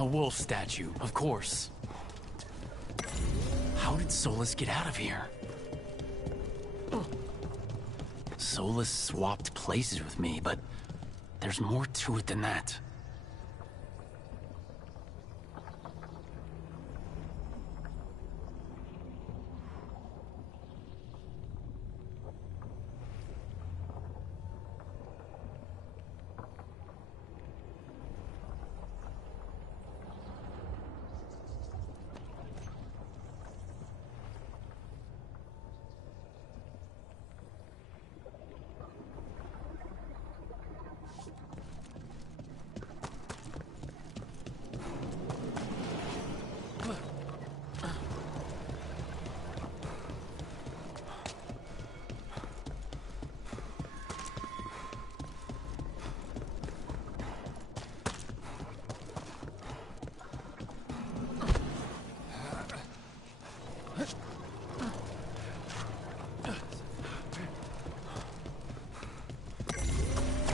A wolf statue, of course. How did Solus get out of here? Solus swapped places with me, but there's more to it than that.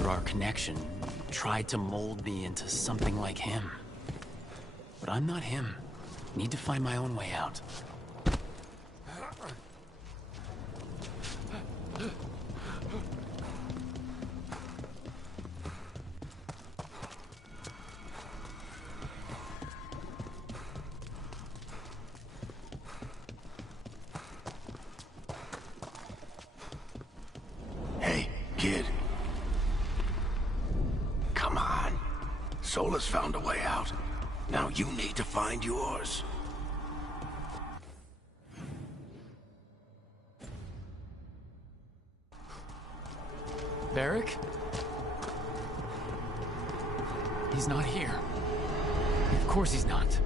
Our connection tried to mold me into something like him. But I'm not him. Need to find my own way out. Hey, kid. Solus found a way out. Now you need to find yours. Varric? He's not here. Of course he's not.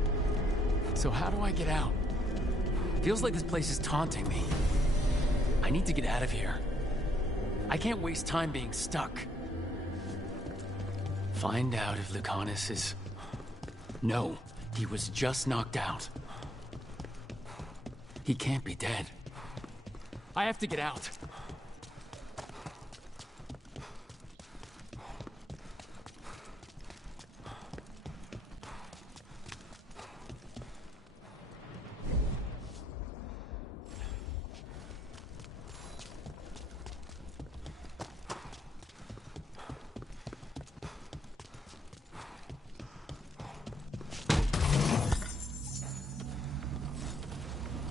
So how do I get out? Feels like this place is taunting me. I need to get out of here. I can't waste time being stuck. Find out if Lucanus is... No, he was just knocked out. He can't be dead. I have to get out.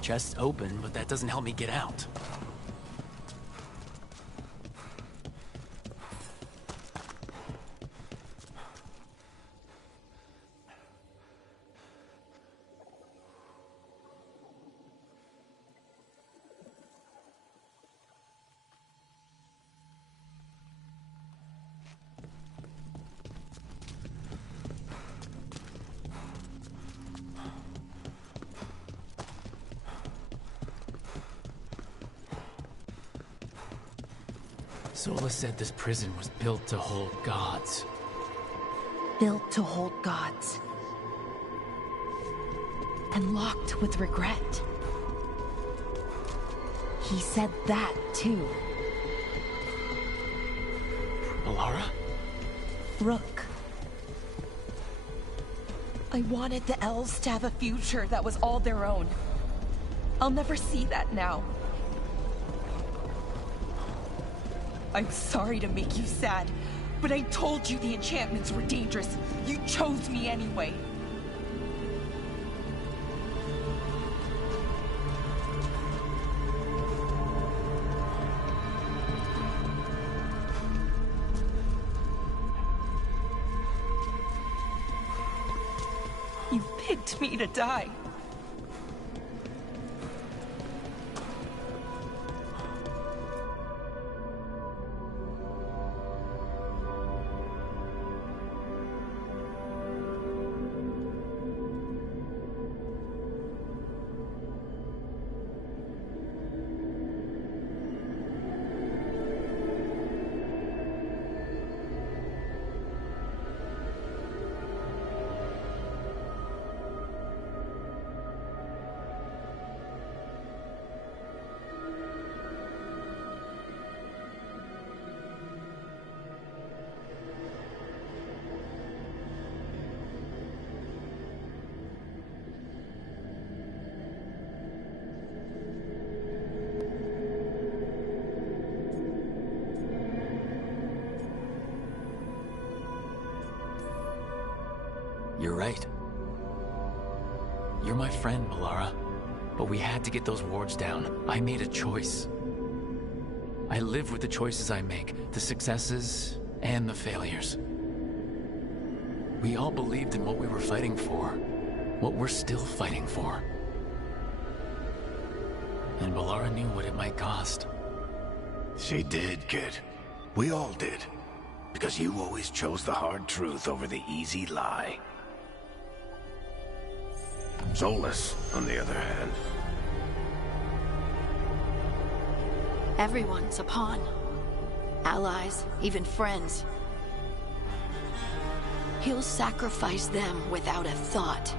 Chest's open, but that doesn't help me get out. Solus said this prison was built to hold gods. Built to hold gods. And locked with regret. He said that, too. Alara? Rook. I wanted the elves to have a future that was all their own. I'll never see that now. I'm sorry to make you sad, but I told you the enchantments were dangerous. You chose me anyway. You picked me to die. right. You're my friend, Melara. But we had to get those wards down. I made a choice. I live with the choices I make, the successes and the failures. We all believed in what we were fighting for, what we're still fighting for. And Melara knew what it might cost. She did, kid. We all did. Because you always chose the hard truth over the easy lie. Solus, on the other hand. Everyone's a pawn. Allies, even friends. He'll sacrifice them without a thought.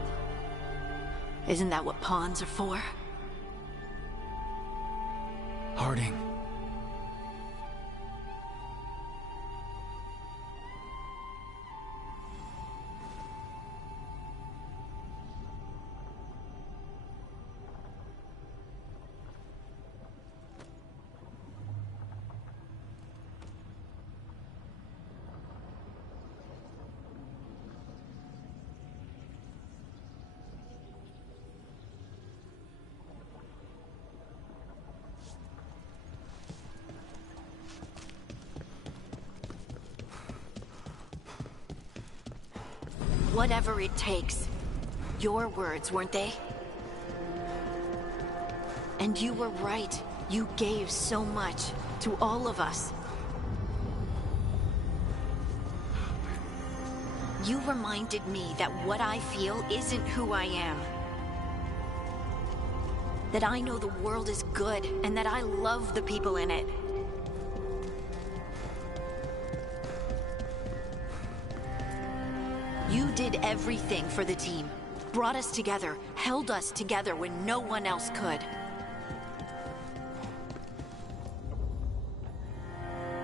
Isn't that what pawns are for? Harding. Whatever it takes. Your words, weren't they? And you were right. You gave so much to all of us. You reminded me that what I feel isn't who I am. That I know the world is good and that I love the people in it. You did everything for the team. Brought us together, held us together when no one else could.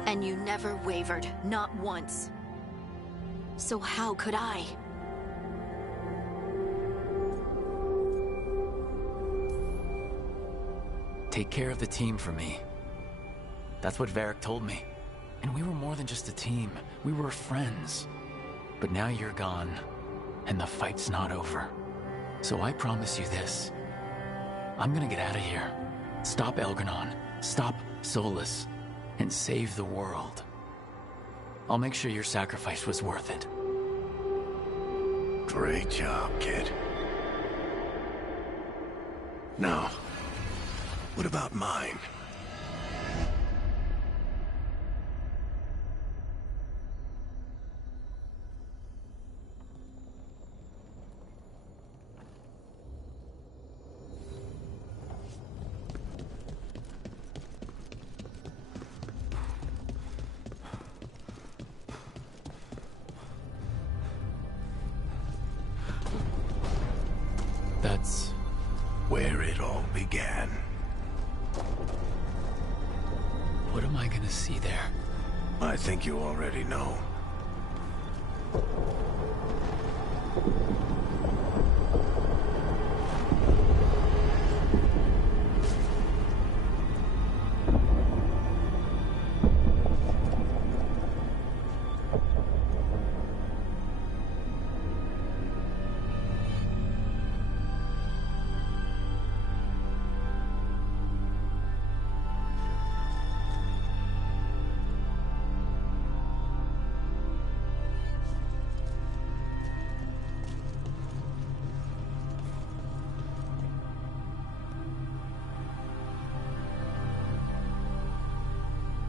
And you never wavered, not once. So how could I? Take care of the team for me. That's what Varric told me. And we were more than just a team. We were friends. But now you're gone, and the fight's not over. So I promise you this. I'm gonna get out of here. Stop Elgranon, stop Solus, and save the world. I'll make sure your sacrifice was worth it. Great job, kid. Now, what about mine? That's where it all began. What am I gonna see there? I think you already know.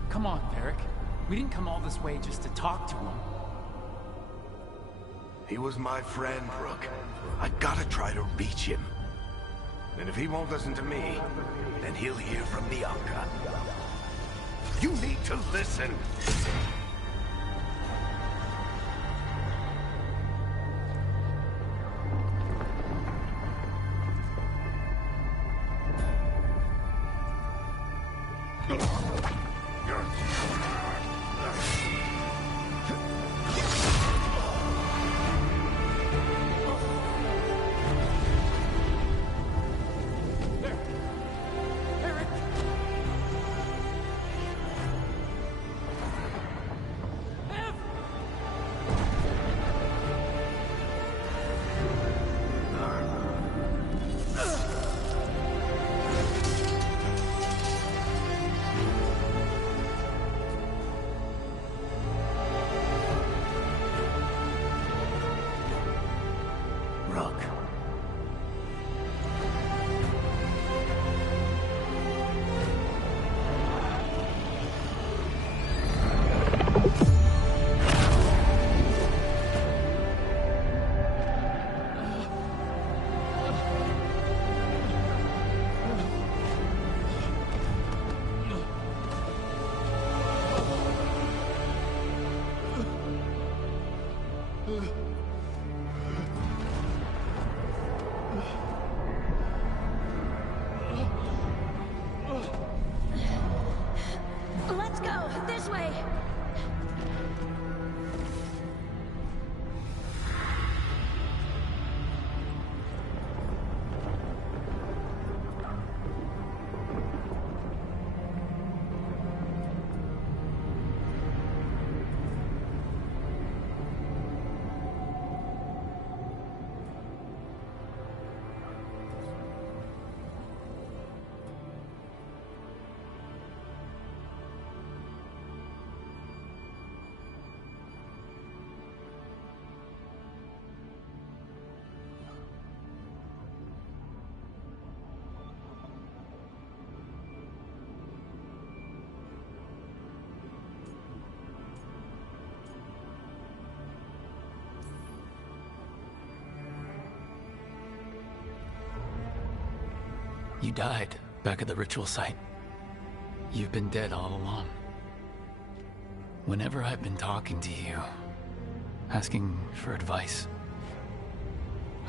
Come on, Varric. We didn't come all this way just to talk to him. He was my friend, Rook. I gotta try to reach him. And if he won't listen to me, then he'll hear from Bianca. You need to listen! You died back at the ritual site. You've been dead all along. Whenever I've been talking to you, asking for advice,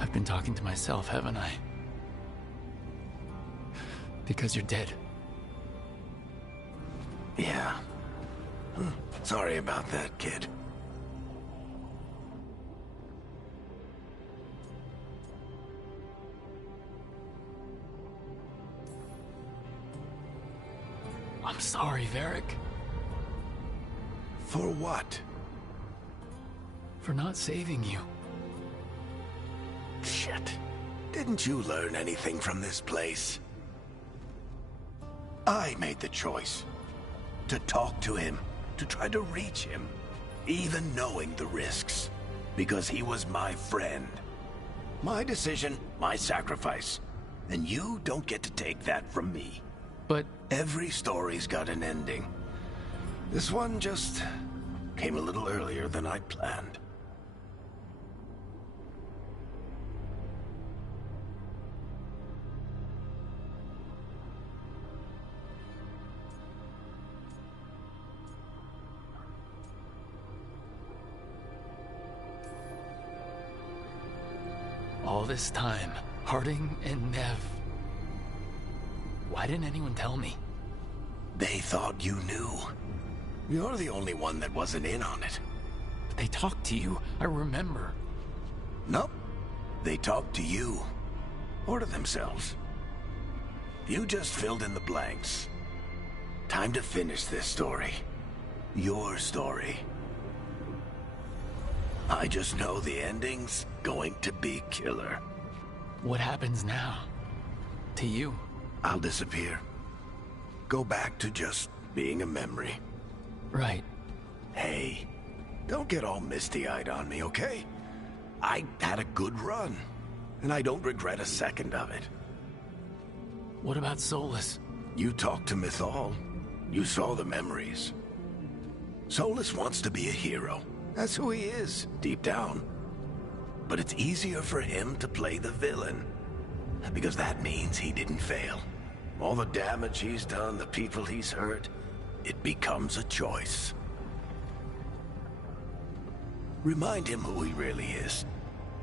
I've been talking to myself, haven't I? Because you're dead. Yeah. Sorry about that, kid. I'm sorry, Varric. For what? For not saving you. Shit. Didn't you learn anything from this place? I made the choice. To talk to him. To try to reach him. Even knowing the risks. Because he was my friend. My decision, my sacrifice. And you don't get to take that from me. But every story's got an ending. This one just came a little earlier than I'd planned. all this time, Harding and Nev, why didn't anyone tell me? They thought you knew. You're the only one that wasn't in on it. But they talked to you, I remember. Nope. They talked to you. Or to themselves. You just filled in the blanks. Time to finish this story. Your story. I just know the ending's going to be killer. What happens now? To you? I'll disappear. Go back to just being a memory. Right. Hey, don't get all misty-eyed on me, okay? I had a good run, and I don't regret a second of it. What about Solus? You talked to Mythal. You saw the memories. Solus wants to be a hero. That's who he is, deep down. But it's easier for him to play the villain. Because that means he didn't fail. All the damage he's done, the people he's hurt, it becomes a choice. Remind him who he really is.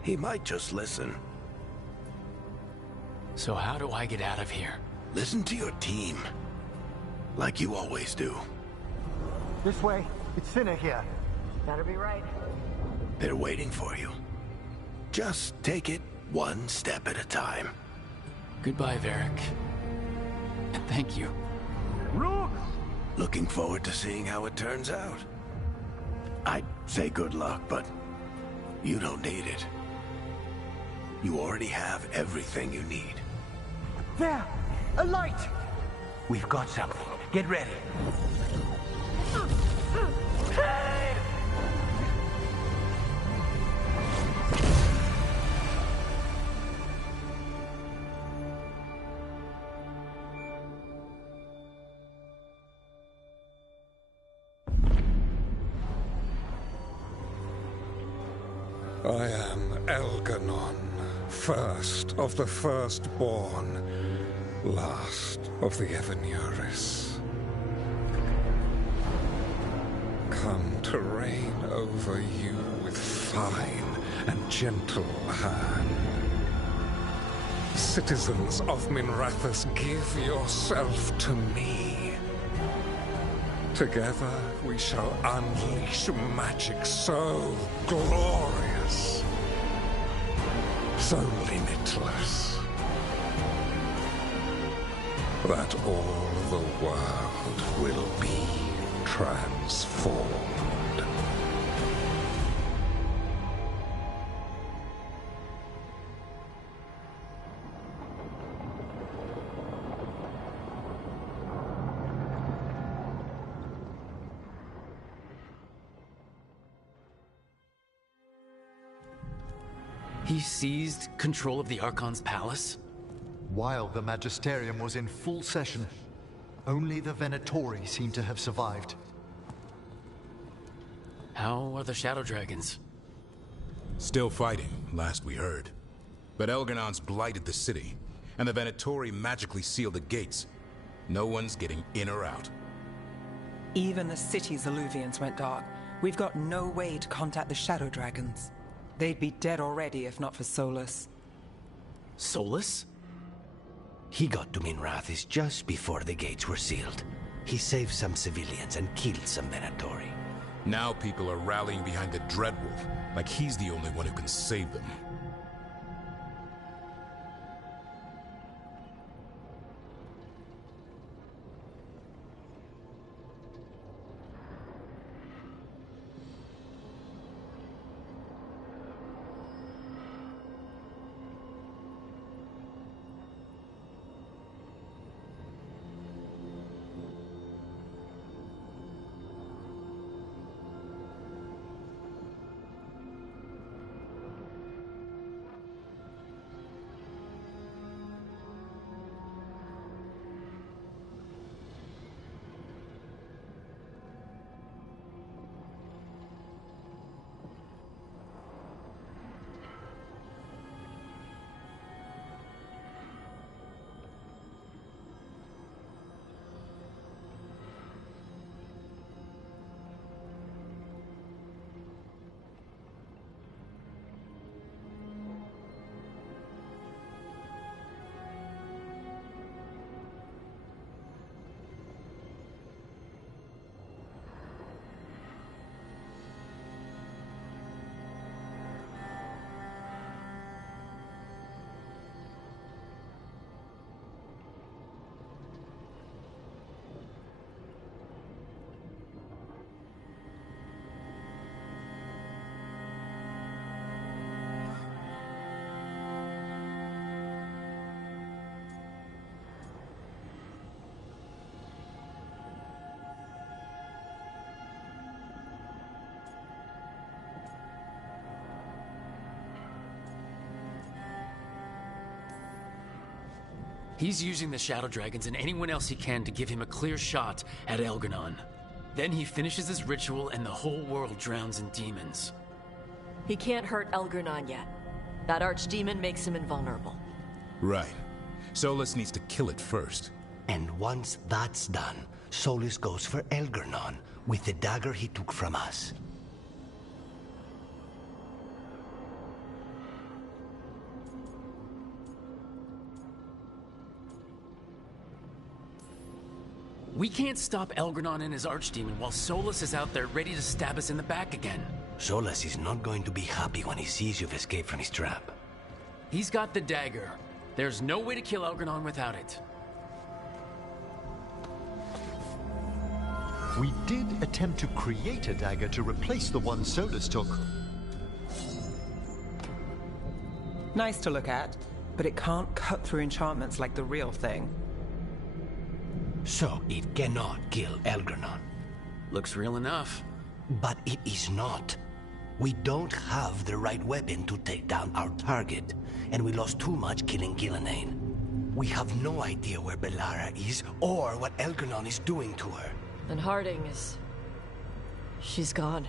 He might just listen. So how do I get out of here? Listen to your team. Like you always do. This way. It's thinner here. That'll be right. They're waiting for you. Just take it one step at a time. Goodbye, Varric. And thank you. Rook! Looking forward to seeing how it turns out. I'd say good luck, but you don't need it. You already have everything you need. There! A light! We've got something. Get ready. I am Elganon, first of the firstborn, last of the Evenuris. Come to reign over you with fine and gentle hand. Citizens of Minrathous, give yourself to me. Together we shall unleash magic so glorious, so limitless, that all the world will be transformed. He seized control of the Archon's palace? While the Magisterium was in full session, only the Venatori seem to have survived. How are the Shadow Dragons? Still fighting, last we heard. But Elganon's blighted the city. and the Venatori magically sealed the gates. No one's getting in or out. Even the city's Illuvians went dark. We've got no way to contact the Shadow Dragons. They'd be dead already if not for Solus. Solus? He got to Minrathis just before the gates were sealed. He saved some civilians and killed some Venatori. Now people are rallying behind the Dreadwolf, like he's the only one who can save them. He's using the Shadow Dragons and anyone else he can to give him a clear shot at Elgar'nan. Then he finishes his ritual and the whole world drowns in demons. He can't hurt Elgar'nan yet. That archdemon makes him invulnerable. Right. Solus needs to kill it first. And once that's done, Solus goes for Elgar'nan with the dagger he took from us. We can't stop Elgar'nan and his archdemon while Solus is out there ready to stab us in the back again. Solus is not going to be happy when he sees you've escaped from his trap. He's got the dagger. There's no way to kill Elgar'nan without it. We did attempt to create a dagger to replace the one Solus took. Nice to look at, but it can't cut through enchantments like the real thing. So it cannot kill Elgar'nan. Looks real enough. But it is not. We don't have the right weapon to take down our target, and we lost too much killing Gillenane. We have no idea where Bellara is, or what Elgar'nan is doing to her. And Harding is... she's gone.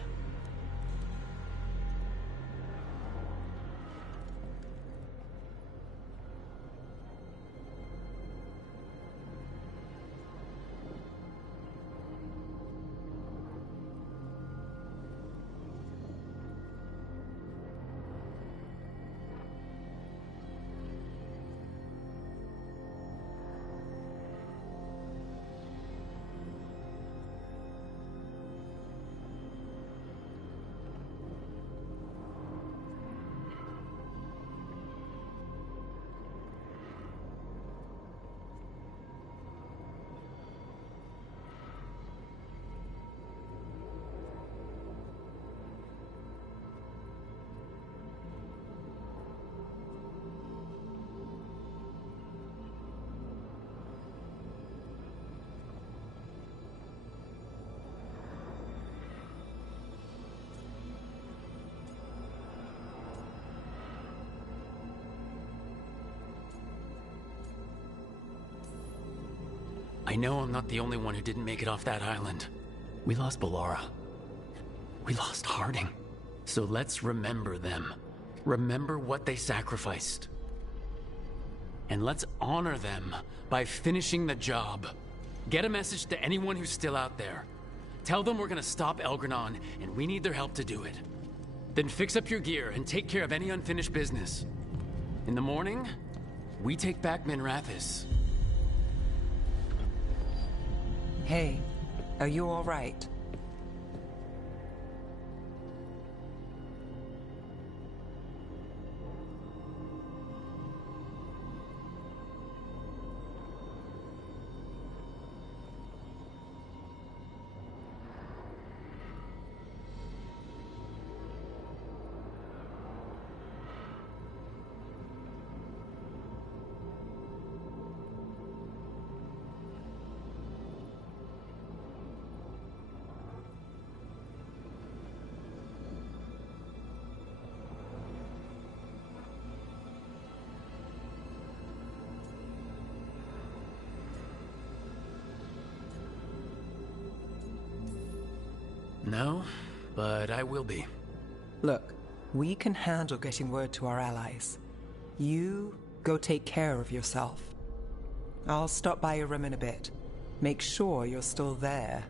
I know I'm not the only one who didn't make it off that island. We lost Bellara. We lost Harding. So let's remember them. Remember what they sacrificed. And let's honor them by finishing the job. Get a message to anyone who's still out there. Tell them we're gonna stop Elgranon, and we need their help to do it. Then fix up your gear and take care of any unfinished business. In the morning, we take back Minrathous. Hey, are you all right? No, but I will be. Look, we can handle getting word to our allies. You go take care of yourself. I'll stop by your room in a bit. Make sure you're still there.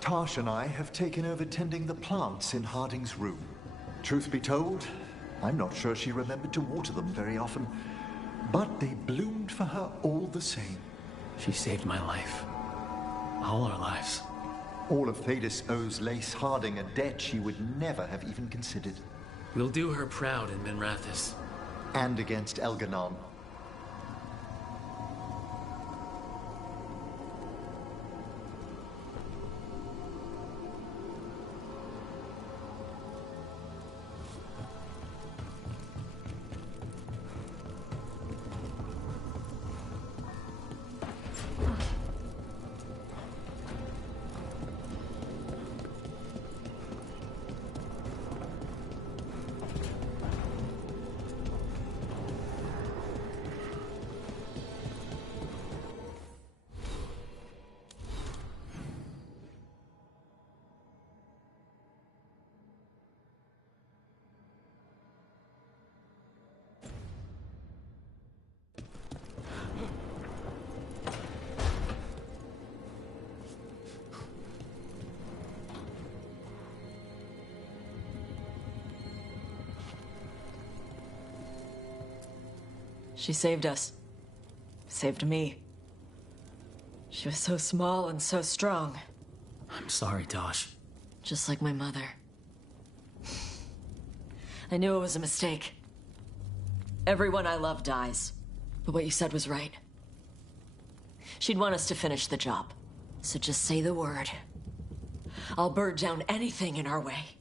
Tash and I have taken over tending the plants in Harding's room. Truth be told, I'm not sure she remembered to water them very often, but they bloomed for her all the same. She saved my life. All our lives. All of Thedas owes Lace Harding a debt she would never have even considered. We'll do her proud in Minrathous. And against Elgranon. She saved us. Saved me. She was so small and so strong. I'm sorry, Tosh. Just like my mother. I knew it was a mistake. Everyone I love dies. But what you said was right. She'd want us to finish the job. So just say the word. I'll burn down anything in our way.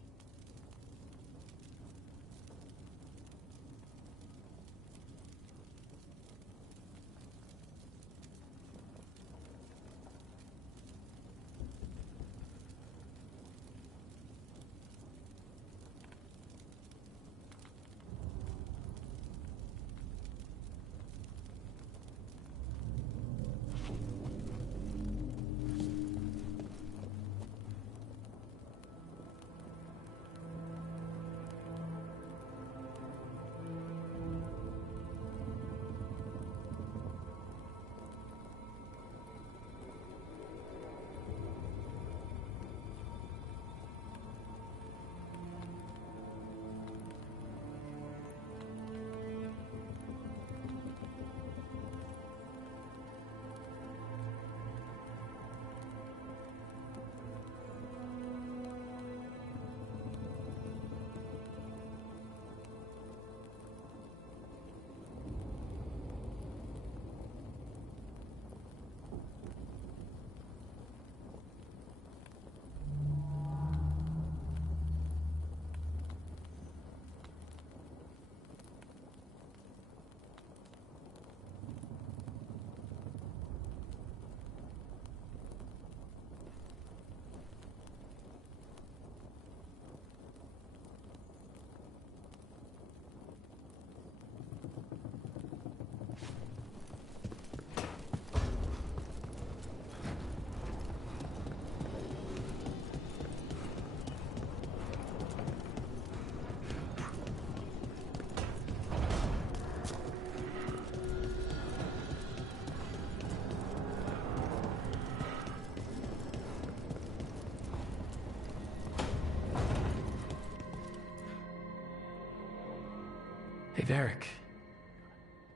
Hey, Varric.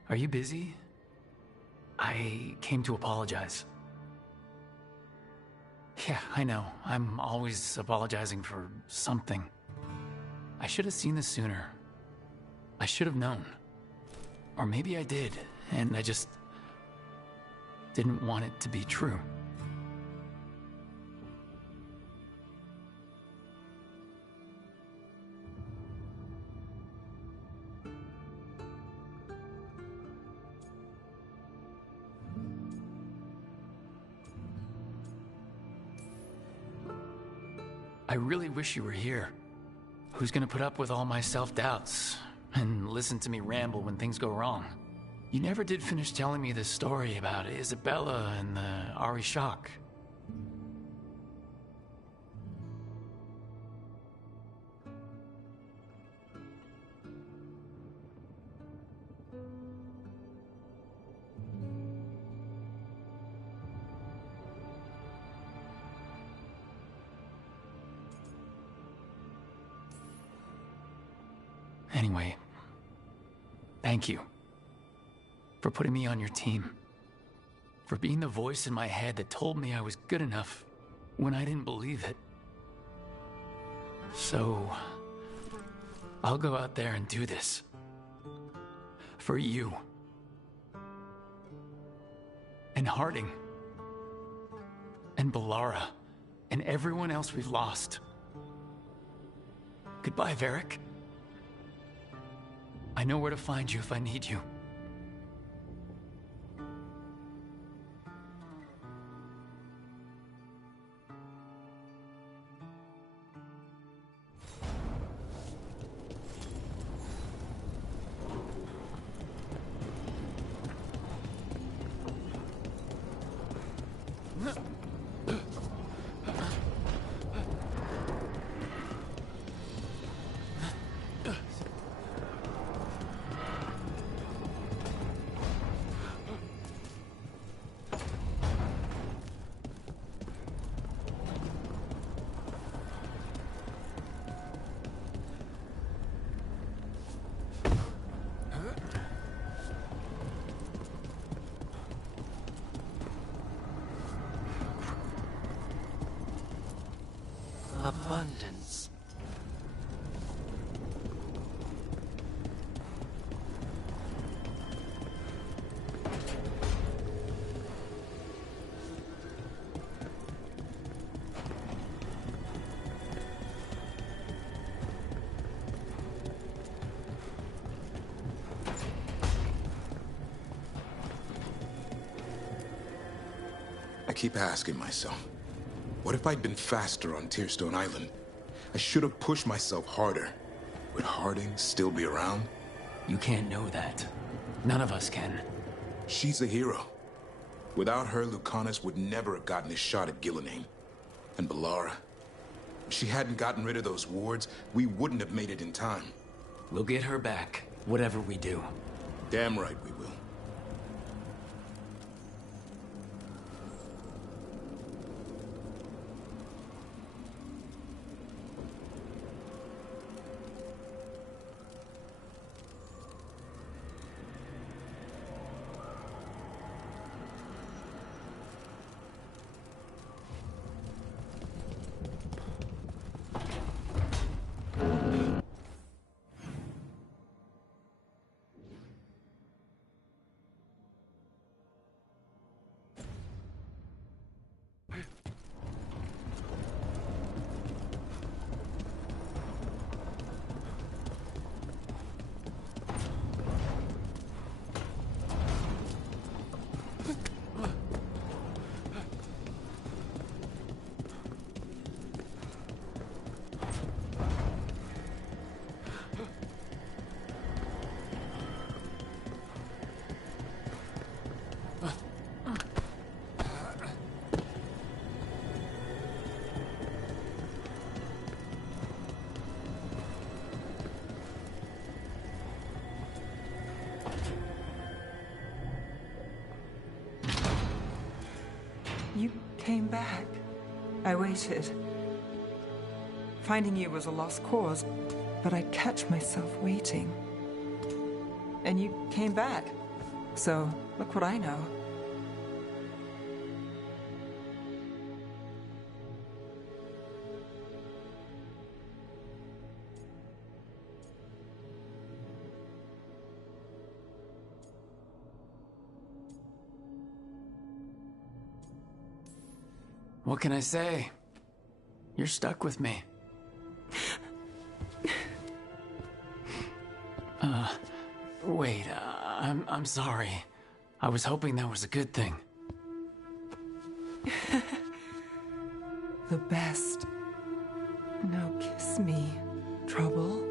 Are you busy? I came to apologize. Yeah, I know. I'm always apologizing for something. I should have seen this sooner. I should have known. Or maybe I did, and I just didn't want it to be true. I really wish you were here. Who's gonna put up with all my self-doubts and listen to me ramble when things go wrong? You never did finish telling me the story about Isabella and the Ari Shock. Anyway, thank you for putting me on your team, for being the voice in my head that told me I was good enough when I didn't believe it. So, I'll go out there and do this. For you. And Harding. And Bellara. And everyone else we've lost. Goodbye, Varric. I know where to find you if I need you. Abundance. I keep asking myself, what if I'd been faster on Tearstone Island? I should have pushed myself harder. Would Harding still be around? You can't know that. None of us can. She's a hero. Without her, Lucanus would never have gotten his shot at Gillenane. And Bellara. If she hadn't gotten rid of those wards, we wouldn't have made it in time. We'll get her back, whatever we do. Damn right we will. You came back. I waited. Finding you was a lost cause, but I catch myself waiting. and you came back. So, look what I know. What can I say? You're stuck with me. Wait, I'm sorry. I was hoping that was a good thing. The best. Now kiss me, Trouble.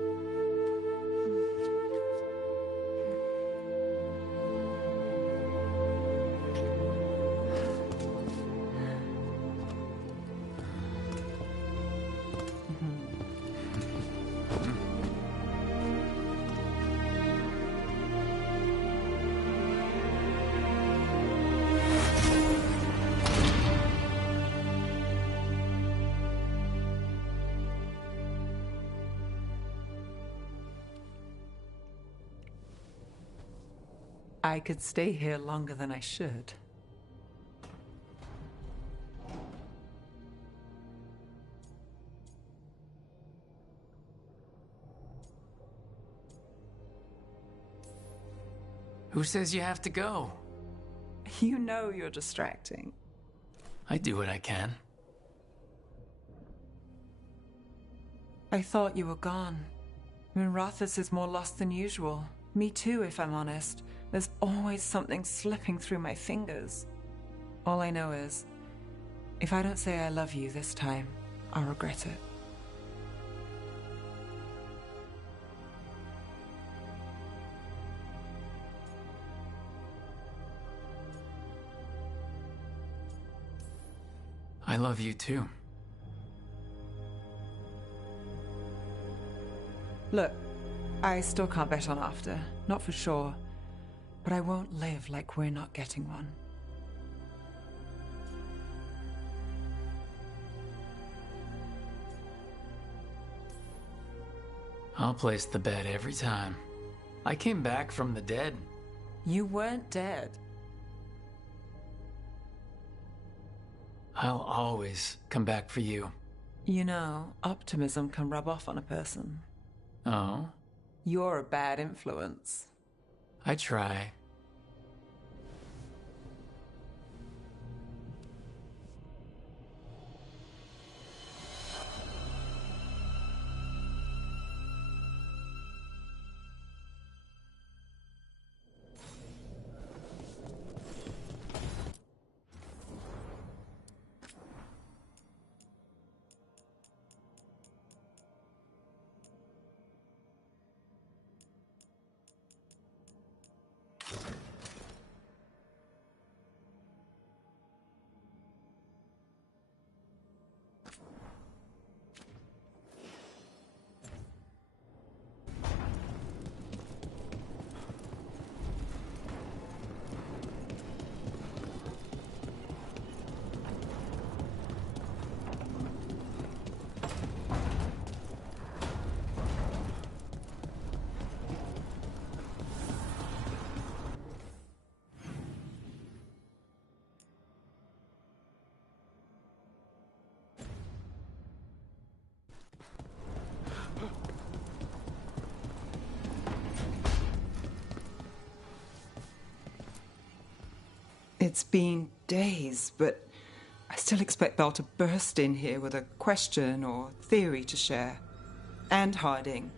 I could stay here longer than I should. Who says you have to go? You know you're distracting. I do what I can. I thought you were gone. I mean, Rathus is more lost than usual. Me too, if I'm honest. There's always something slipping through my fingers. All I know is, if I don't say I love you this time, I'll regret it. I love you too. Look, I still can't bet on after, not for sure. But I won't live like we're not getting one. I'll place the bet every time. I came back from the dead. You weren't dead. I'll always come back for you. You know, optimism can rub off on a person. Oh? You're a bad influence. I try. It's been days, but I still expect Belle to burst in here with a question or theory to share. And Harding.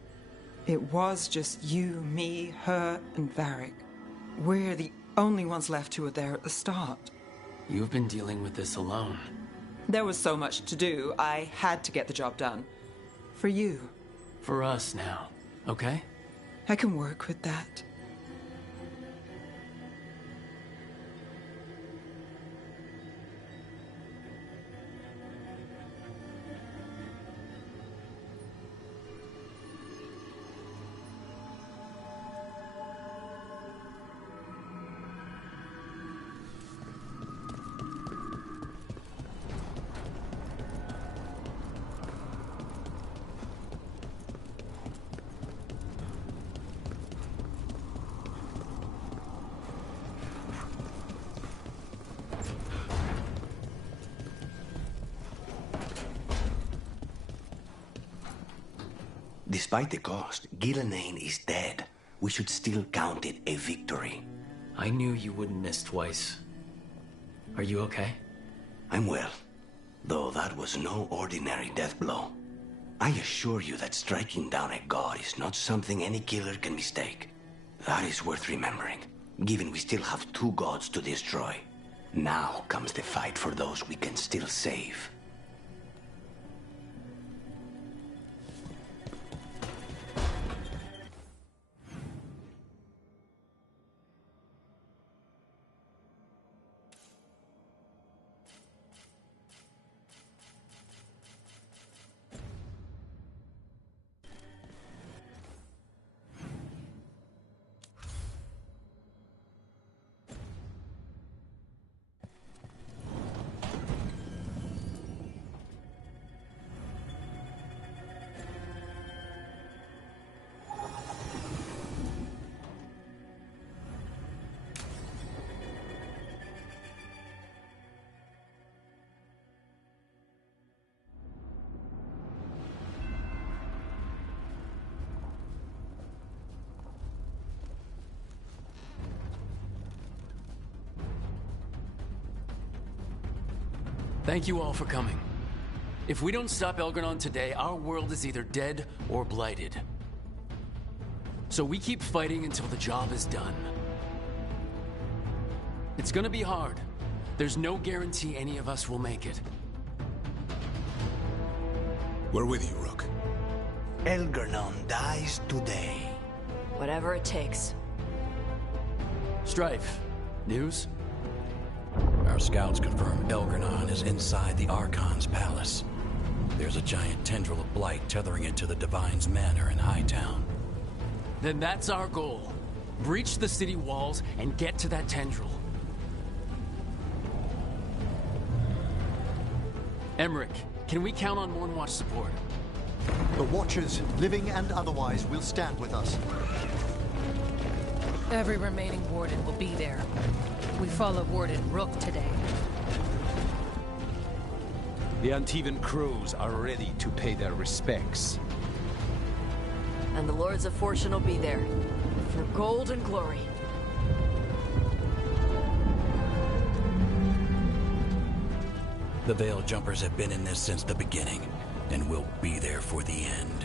It was just you, me, her, and Varric. We're the only ones left who were there at the start. You've been dealing with this alone. There was so much to do, I had to get the job done. For you. For us now, okay? I can work with that. Despite the cost, Gillenane is dead. We should still count it a victory. I knew you wouldn't miss twice. Are you okay? I'm well, though that was no ordinary death blow. I assure you that striking down a god is not something any killer can mistake. That is worth remembering, given we still have 2 gods to destroy. Now comes the fight for those we can still save. Thank you all for coming. If we don't stop Elgar'nan today, our world is either dead or blighted. So we keep fighting until the job is done. It's gonna be hard. There's no guarantee any of us will make it. We're with you, Rook. Elgar'nan dies today. Whatever it takes. Strife, news? Our scouts confirm Elgar'nan is inside the Archon's palace. There's a giant tendril of blight tethering it to the Divine's manor in Hightown. Then that's our goal. Breach the city walls and get to that tendril. Emmerich, can we count on Mornwatch support? The Watchers, living and otherwise, will stand with us. Every remaining Warden will be there. We follow Warden Rook today. The Antivan crews are ready to pay their respects. And the Lords of Fortune will be there. For gold and glory. The Veil Jumpers have been in this since the beginning, and will be there for the end.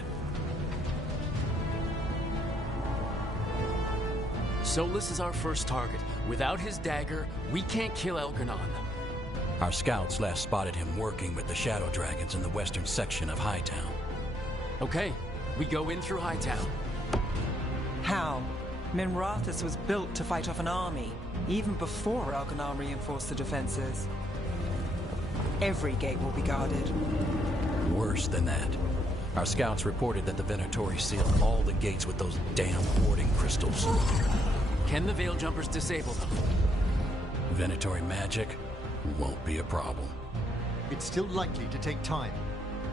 Solus is our first target. Without his dagger, we can't kill Elgar'nan. Our scouts last spotted him working with the Shadow Dragons in the western section of Hightown. Okay, we go in through Hightown. How? Minrathous was built to fight off an army, even before Elgar'nan reinforced the defenses. Every gate will be guarded. Worse than that. Our scouts reported that the Venatori sealed all the gates with those damn warding crystals. Can the Veil Jumpers disable them? Venatori magic won't be a problem. It's still likely to take time.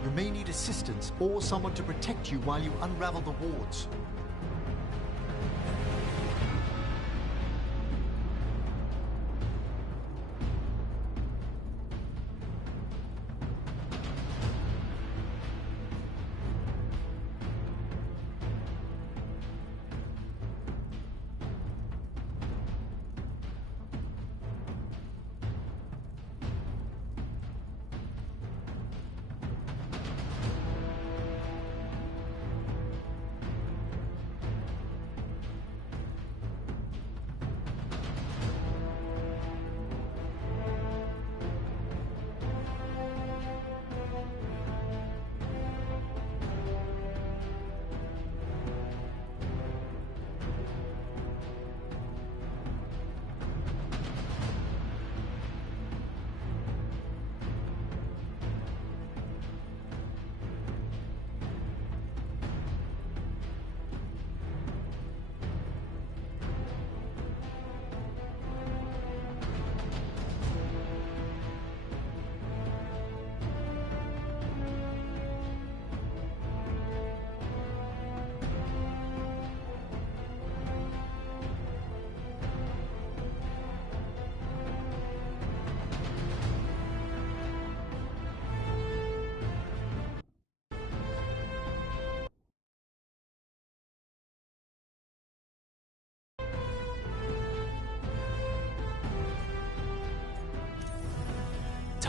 You may need assistance or someone to protect you while you unravel the wards.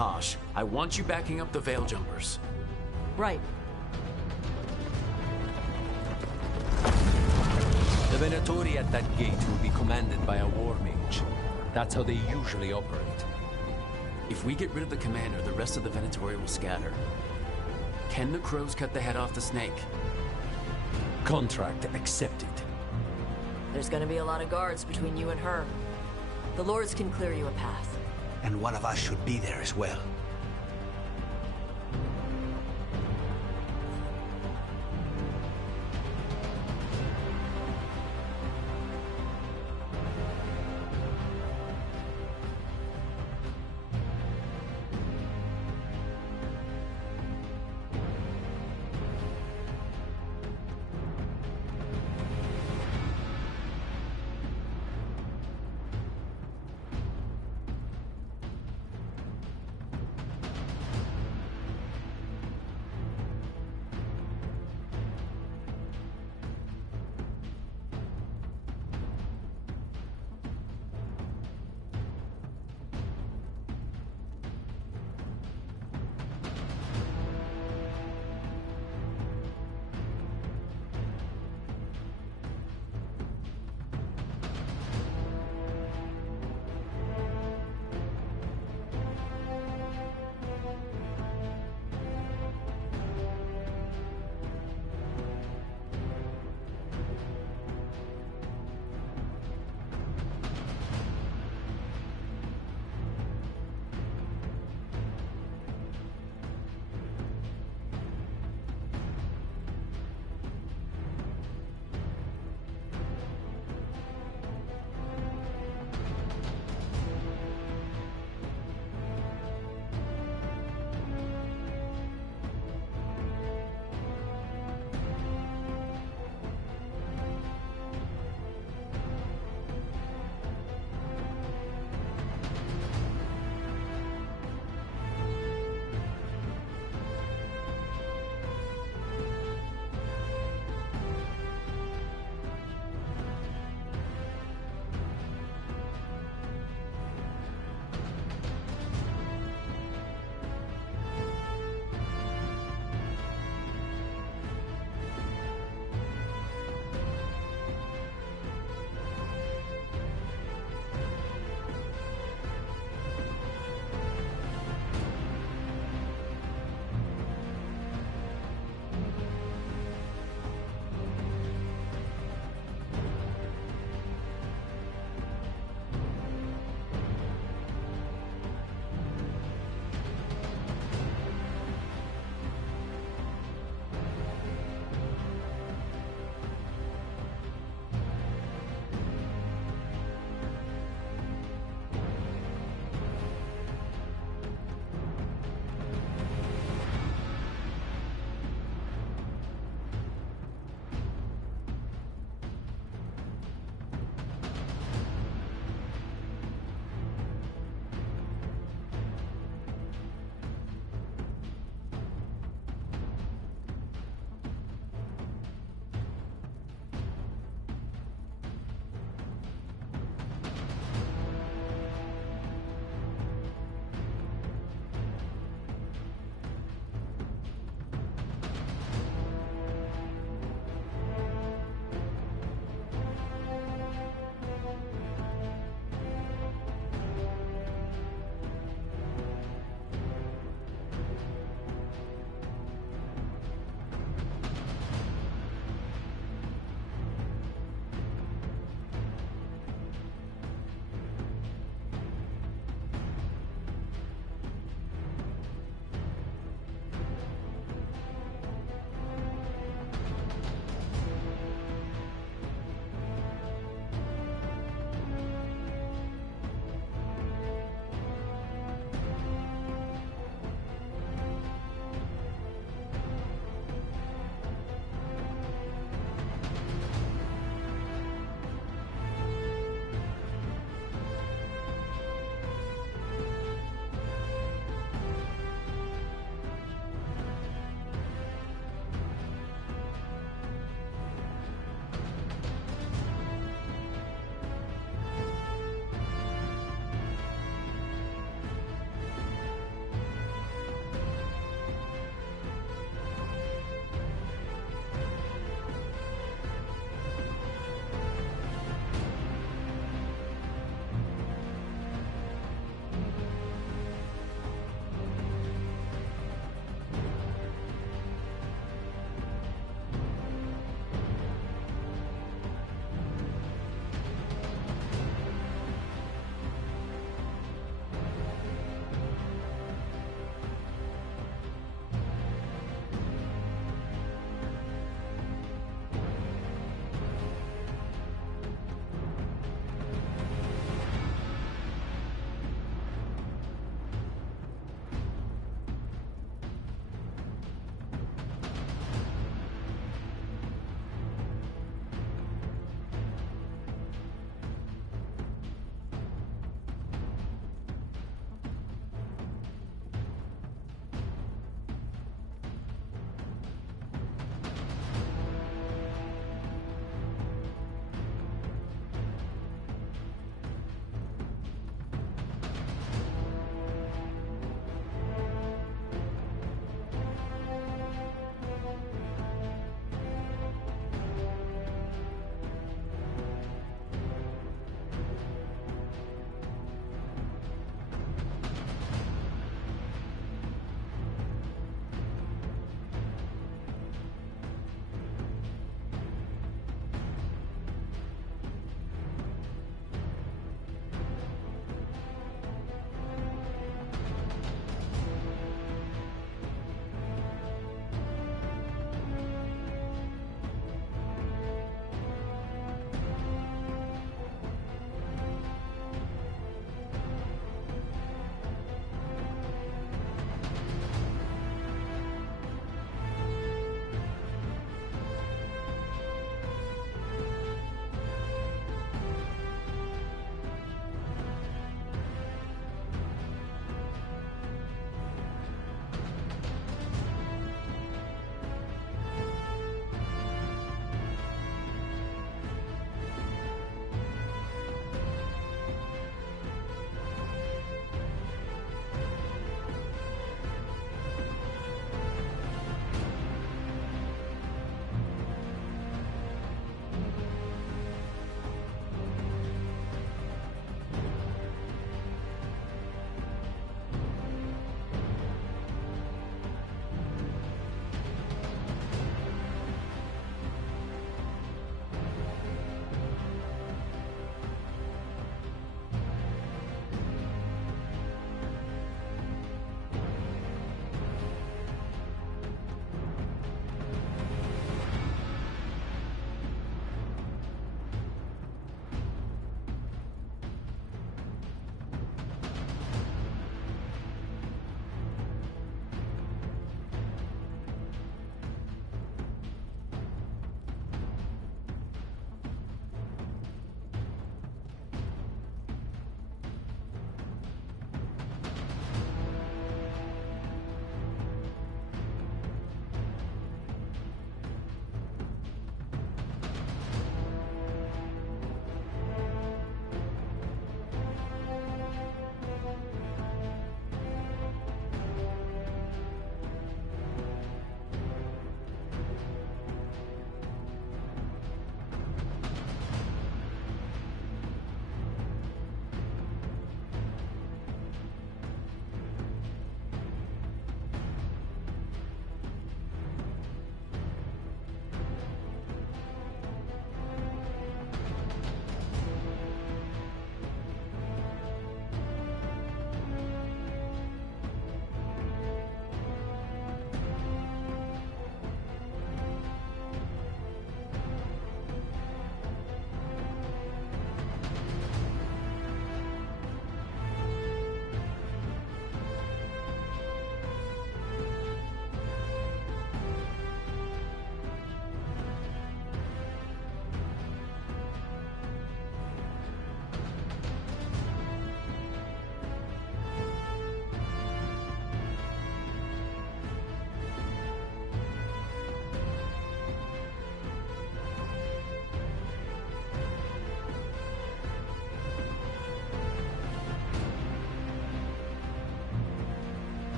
Taj, I want you backing up the Veil Jumpers. Right. The Venatori at that gate will be commanded by a war mage. That's how they usually operate. If we get rid of the commander, the rest of the Venatori will scatter. Can the crows cut the head off the snake? Contract accepted. There's gonna be a lot of guards between you and her. The Lords can clear you a path. And one of us should be there as well.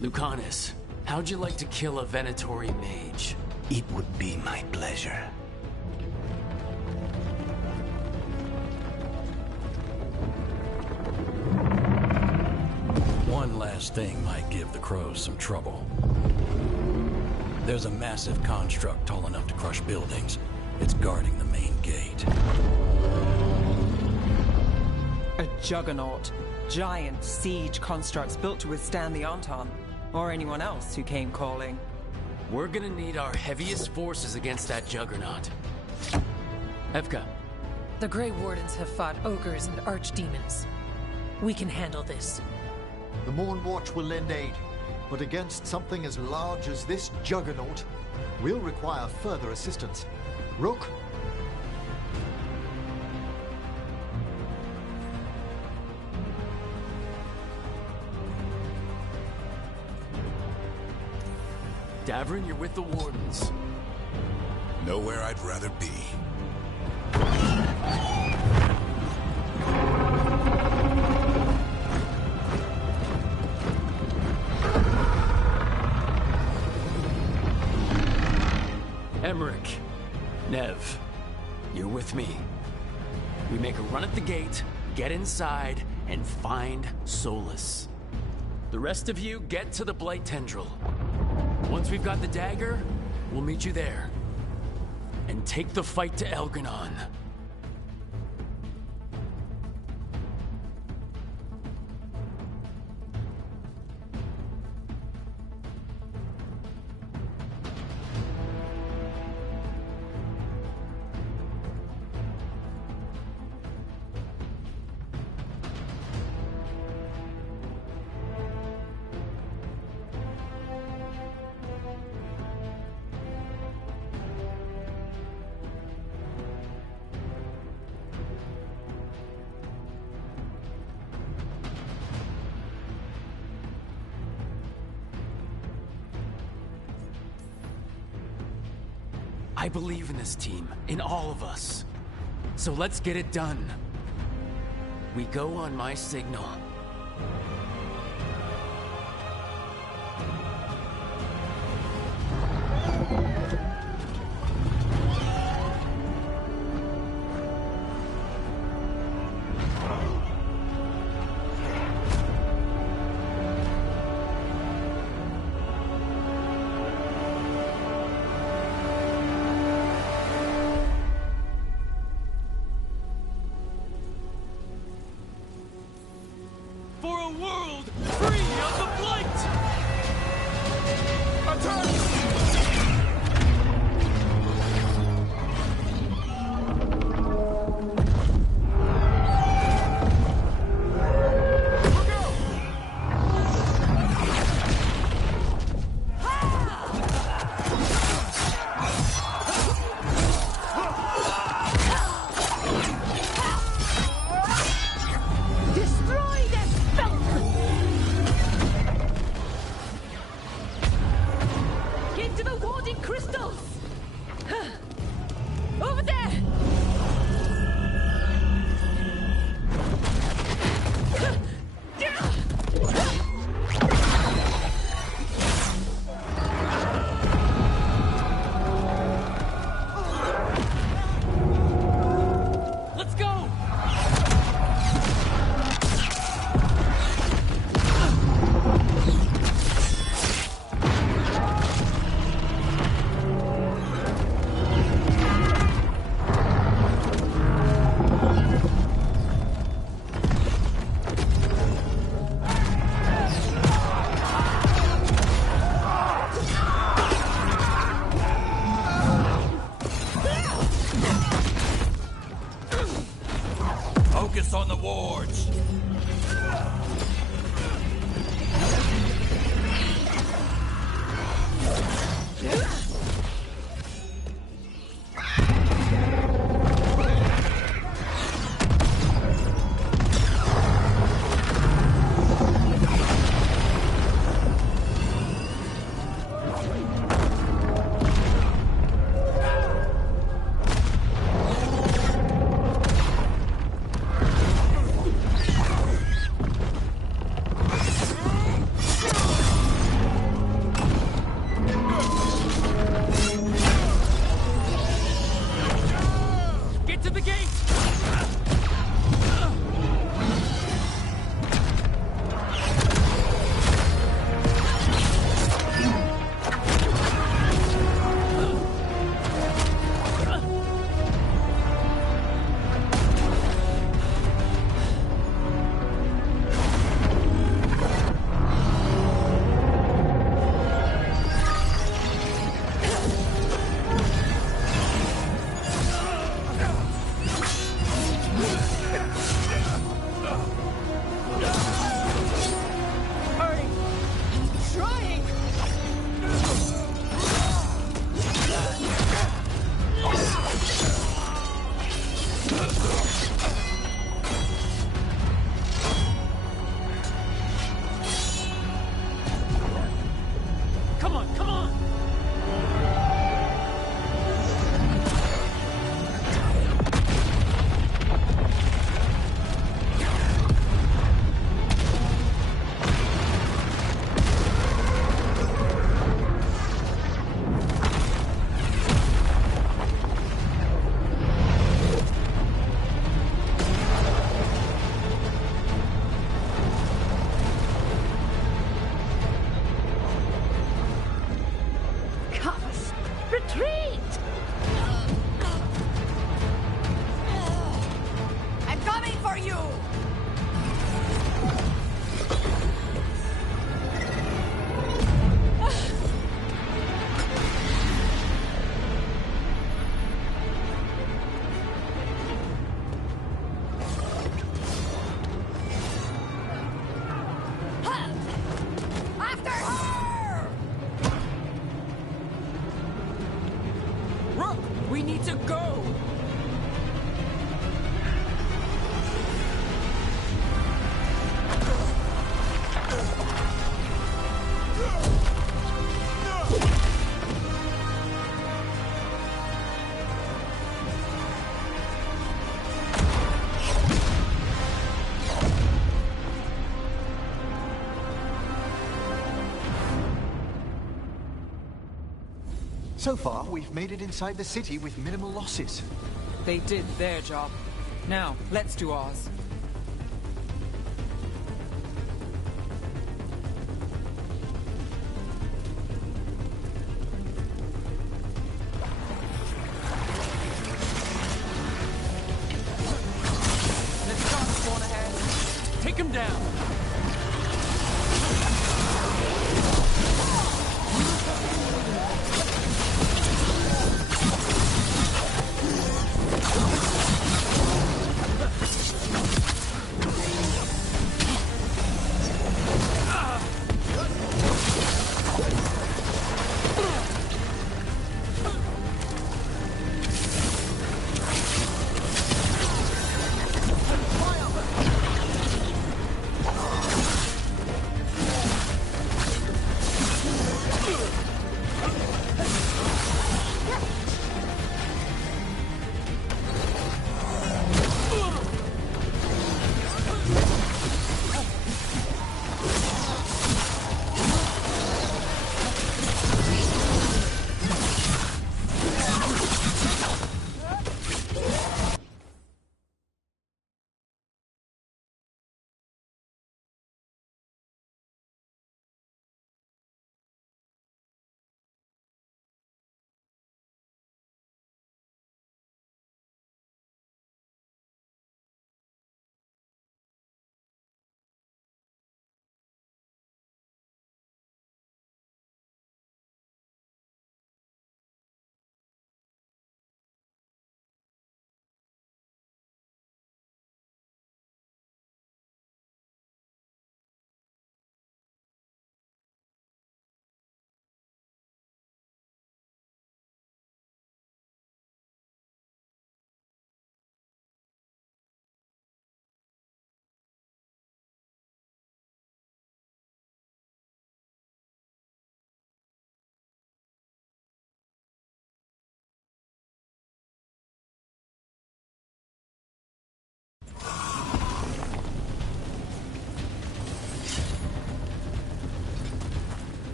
Lucanus, how'd you like to kill a Venatori mage? It would be my pleasure. One last thing might give the crows some trouble. There's a massive construct tall enough to crush buildings. It's guarding the main gate. A juggernaut. Giant siege constructs built to withstand the Anton. Or anyone else who came calling. We're gonna need our heaviest forces against that juggernaut. Evka. The Grey Wardens have fought ogres and archdemons. We can handle this. The Morn Watch will lend aid, but against something as large as this juggernaut, we'll require further assistance. Rook? Davrin, you're with the Wardens. Nowhere I'd rather be. Emmerich, Nev, you're with me. We make a run at the gate, get inside, and find Solus. The rest of you get to the Blight Tendril. Once we've got the dagger, we'll meet you there. And take the fight to Elganon. I believe in this team, in all of us. So let's get it done. We go on my signal. Focus on the wards. We need to go! So far, we've made it inside the city with minimal losses. They did their job. Now, let's do ours. Let's start the one ahead. Take him down.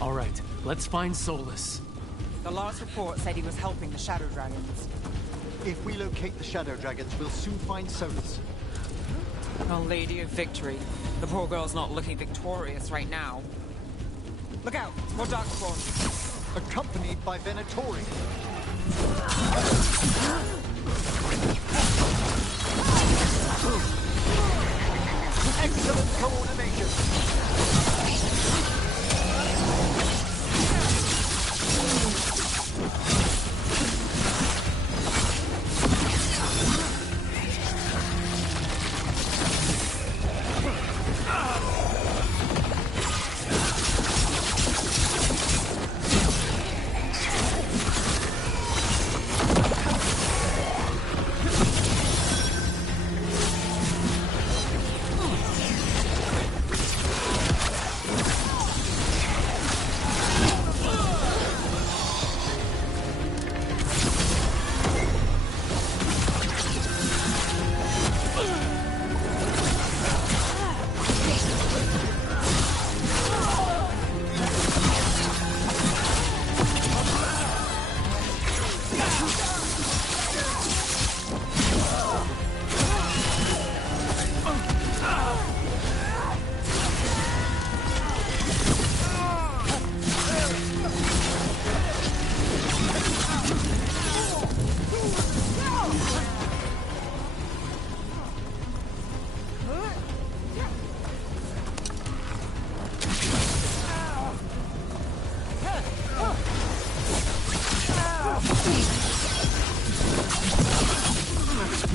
All right, let's find Solus. The last report said he was helping the Shadow Dragons. If we locate the Shadow Dragons, we'll soon find Solus. Oh, Lady of Victory. The poor girl's not looking victorious right now. Look out! More Darkspawn! Accompanied by Venatori. Excellent coordination.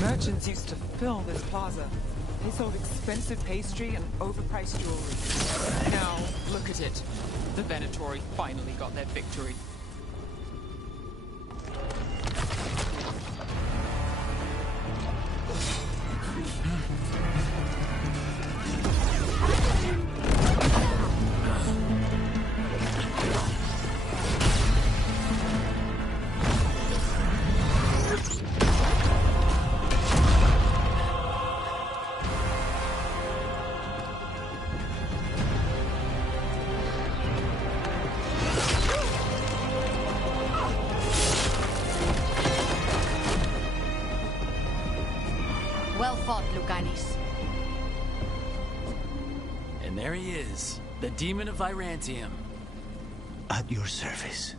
Merchants used to fill this plaza. They sold expensive pastry and overpriced jewelry. Now, look at it. The Venatori finally got their victory. Well fought, Lucanis. And there he is, the Demon of Virantium. At your service.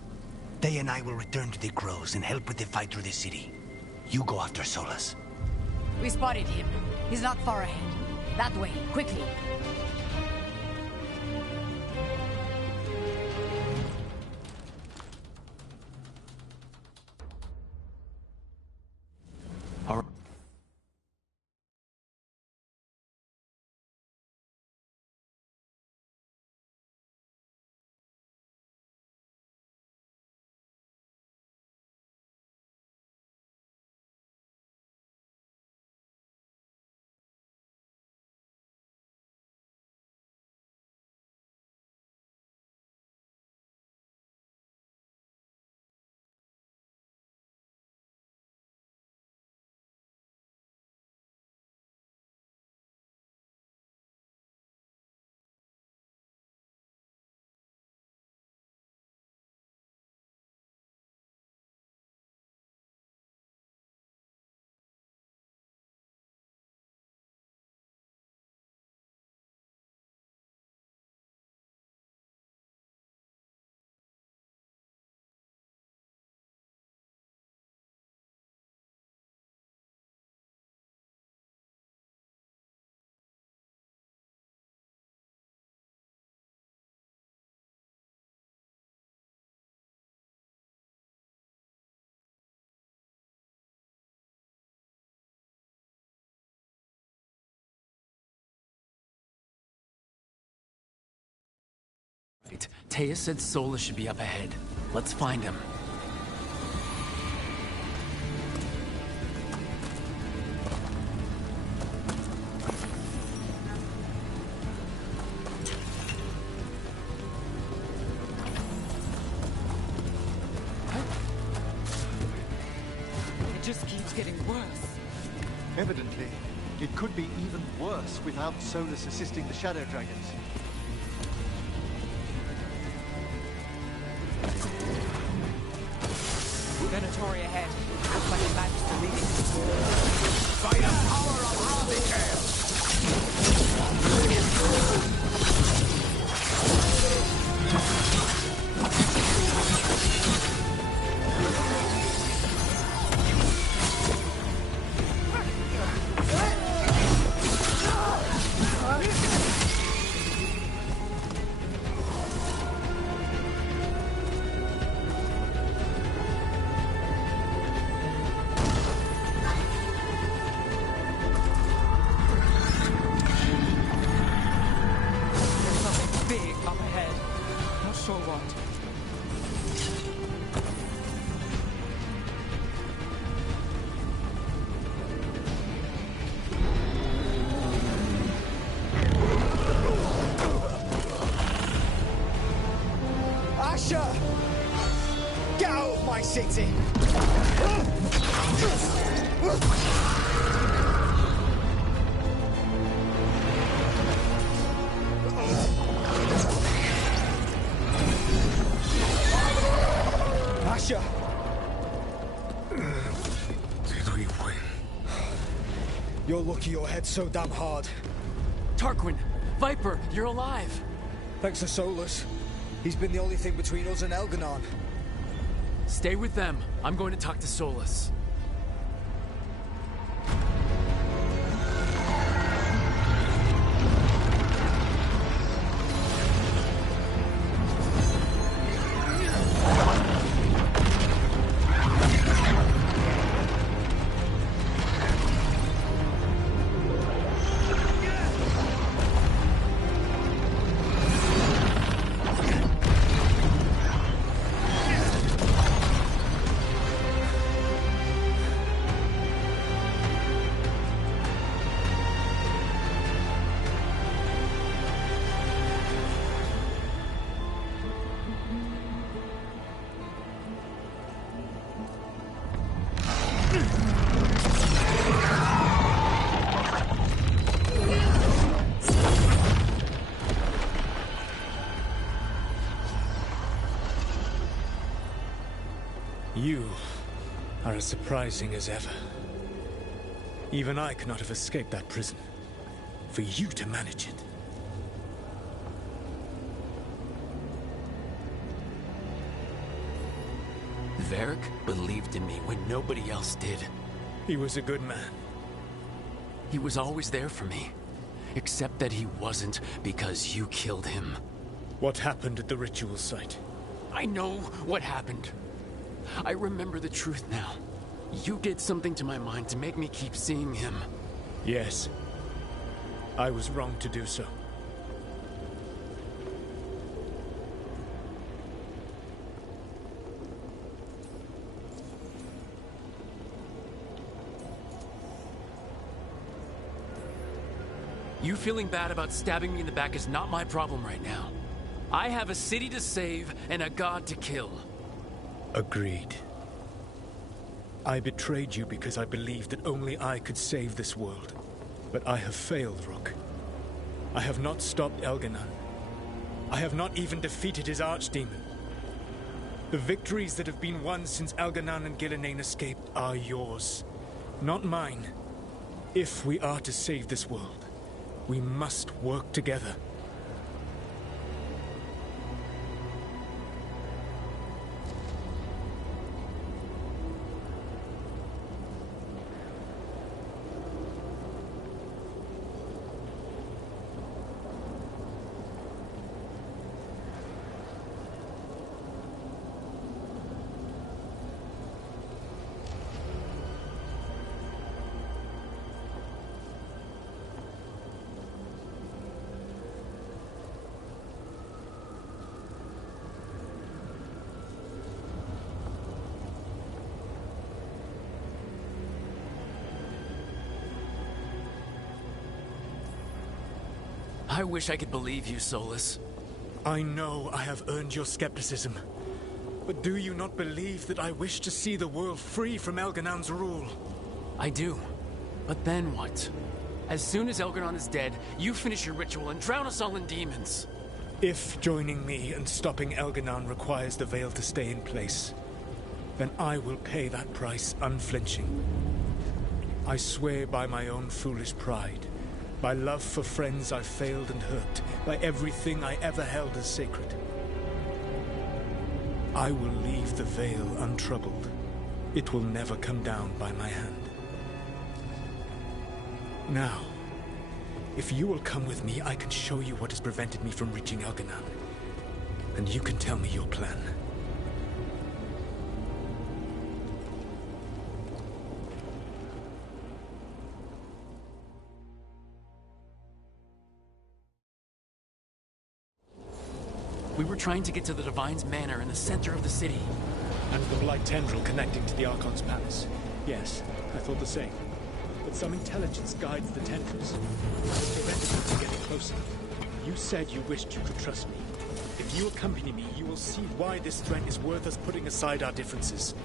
They and I will return to the Crows and help with the fight through the city. You go after Solus. We spotted him. He's not far ahead. That way, quickly. Right. Taya said Solus should be up ahead. Let's find him. It just keeps getting worse. Evidently, it could be even worse without Solus assisting the Shadow Dragons. Venatori ahead. Looks like he managed to lead it. By the power of Ravicare! Get out of my city! Asher! Did we win? You're lucky your head's so damn hard. Tarquin! Viper! You're alive! Thanks to Solus. He's been the only thing between us and Elganon. Stay with them. I'm going to talk to Solus. You are as surprising as ever. Even I could not have escaped that prison. For you to manage it. Varric believed in me when nobody else did. He was a good man. He was always there for me. Except that he wasn't, because you killed him. What happened at the ritual site? I know what happened. I remember the truth now. You did something to my mind to make me keep seeing him. Yes. I was wrong to do so. You feeling bad about stabbing me in the back is not my problem right now. I have a city to save and a god to kill. Agreed. I betrayed you because I believed that only I could save this world. But I have failed, Rook. I have not stopped Elganon. I have not even defeated his archdemon. The victories that have been won since Elganon and Gillenane escaped are yours, not mine. If we are to save this world, we must work together. I wish I could believe you, Solus. I know I have earned your skepticism. But do you not believe that I wish to see the world free from Elganon's rule? I do. But then what? As soon as Elganon is dead, you finish your ritual and drown us all in demons. If joining me and stopping Elganon requires the veil to stay in place, then I will pay that price unflinching. I swear by my own foolish pride, by love for friends I've failed and hurt, by everything I ever held as sacred. I will leave the veil untroubled. It will never come down by my hand. Now, if you will come with me, I can show you what has prevented me from reaching Elganon. And you can tell me your plan. We were trying to get to the Divine's Manor in the center of the city. And the Blight Tendril connecting to the Archon's palace. Yes, I thought the same. But some intelligence guides the tendrils. It prevented me from getting closer. You said you wished you could trust me. If you accompany me, you will see why this threat is worth us putting aside our differences.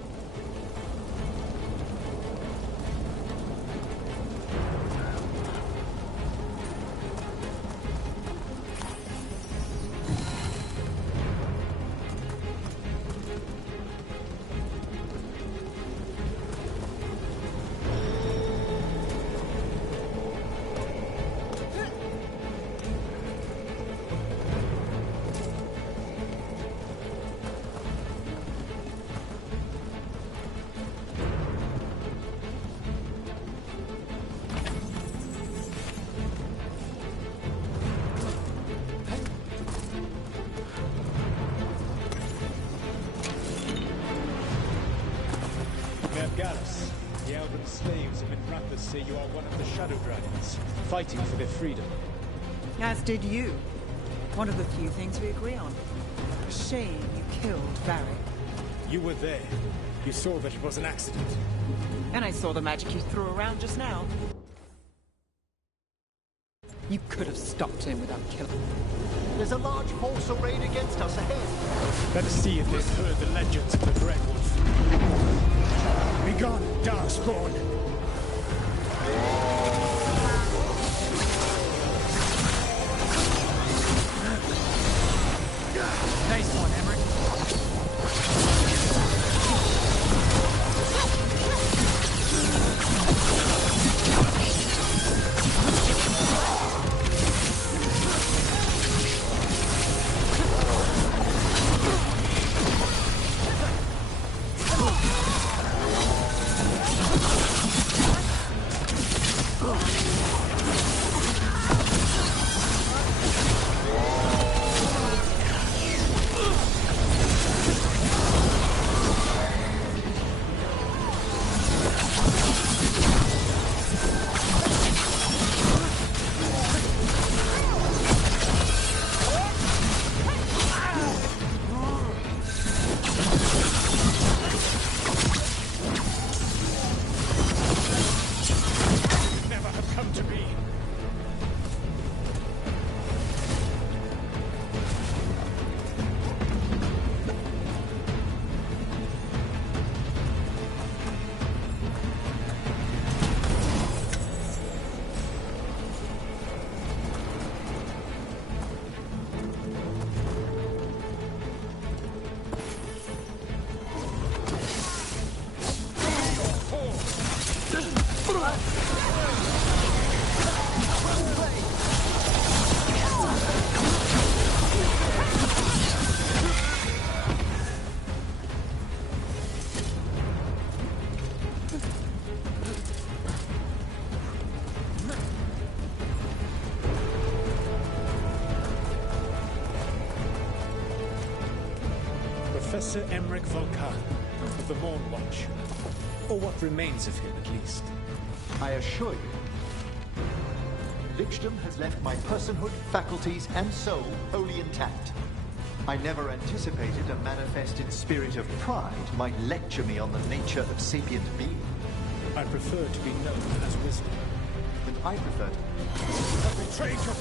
The Elven slaves of Minrathous say you are one of the Shadow Dragons, fighting for their freedom. As did you. One of the few things we agree on. A shame you killed Varric. You were there. You saw that it was an accident. And I saw the magic you threw around just now. You could have stopped him without killing him. There's a large force arrayed against us ahead. Let us see if they've heard the legends of the Dread Wolf. Begone, Darkspawn! Nice one, Emmerich. Professor Emmerich Vulcan of the Morn Watch. Or what remains of him, at least. I assure you, Lichdom has left my personhood, faculties, and soul wholly intact. I never anticipated a manifested spirit of pride might lecture me on the nature of sapient being. I prefer to be known as wisdom. And I prefer to... I've betrayed your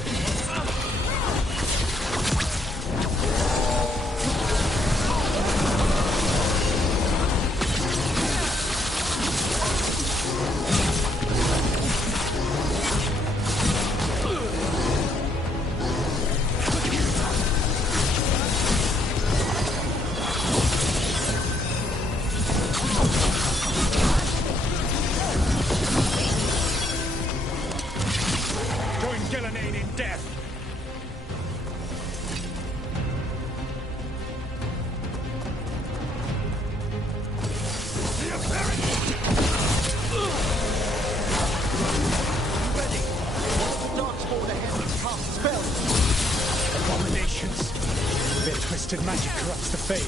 magic corrupts the fate.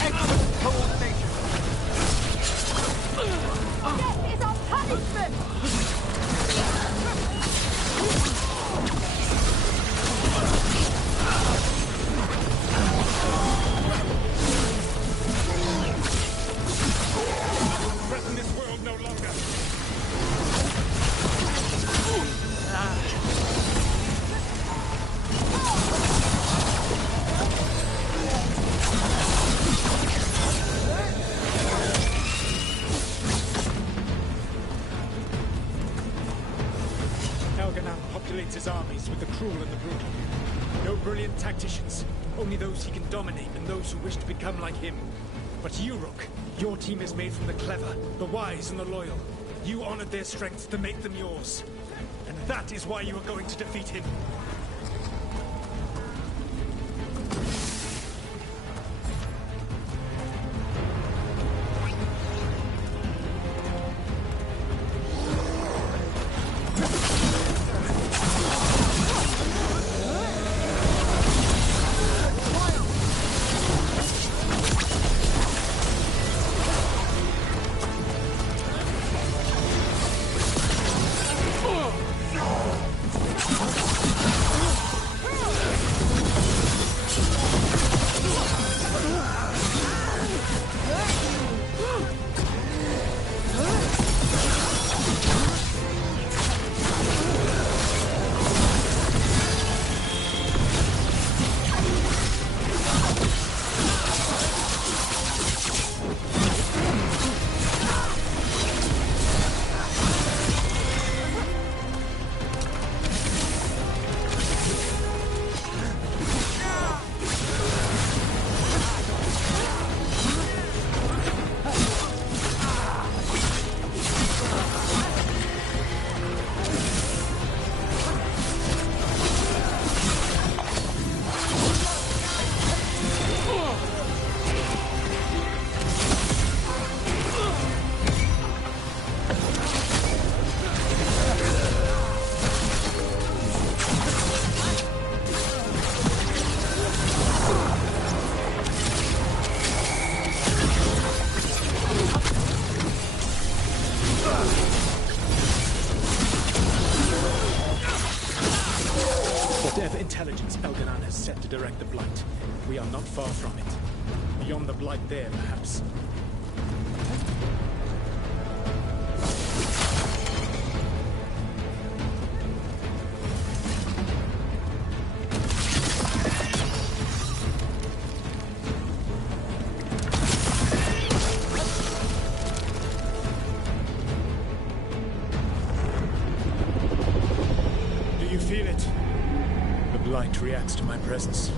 Excellent coordination. Death is our punishment! His armies with the cruel and the brutal. No brilliant tacticians, only those he can dominate and those who wish to become like him. But you, Rook, your team is made from the clever, the wise, and the loyal. You honored their strengths to make them yours. And that is why you are going to defeat him. Whatever intelligence Elganon has set to direct the Blight, we are not far from it. Beyond the Blight there, perhaps. Do you feel it? it. The blight reacts to my presence.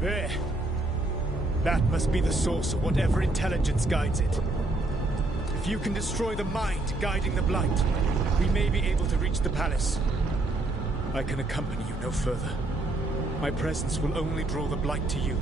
There. That must be the source of whatever intelligence guides it. If you can destroy the mind guiding the blight, we may be able to reach the palace. I can accompany you no further. My presence will only draw the blight to you.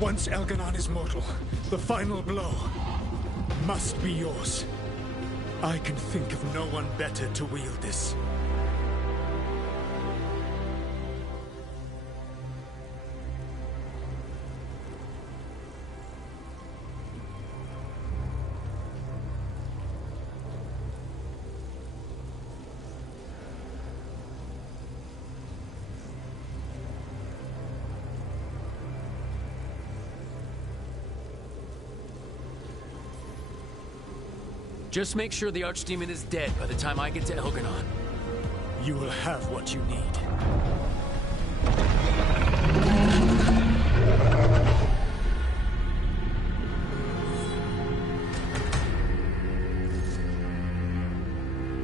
Once Elganon is mortal, the final blow must be yours. I can think of no one better to wield this. Just make sure the Archdemon is dead by the time I get to Elganon. You will have what you need.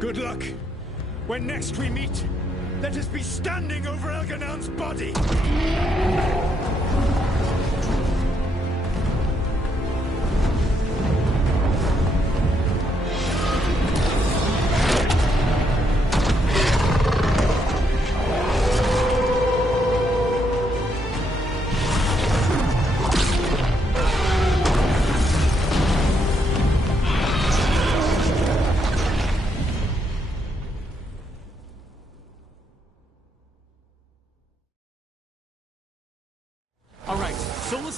Good luck. When next we meet, let us be standing over Elganon's body!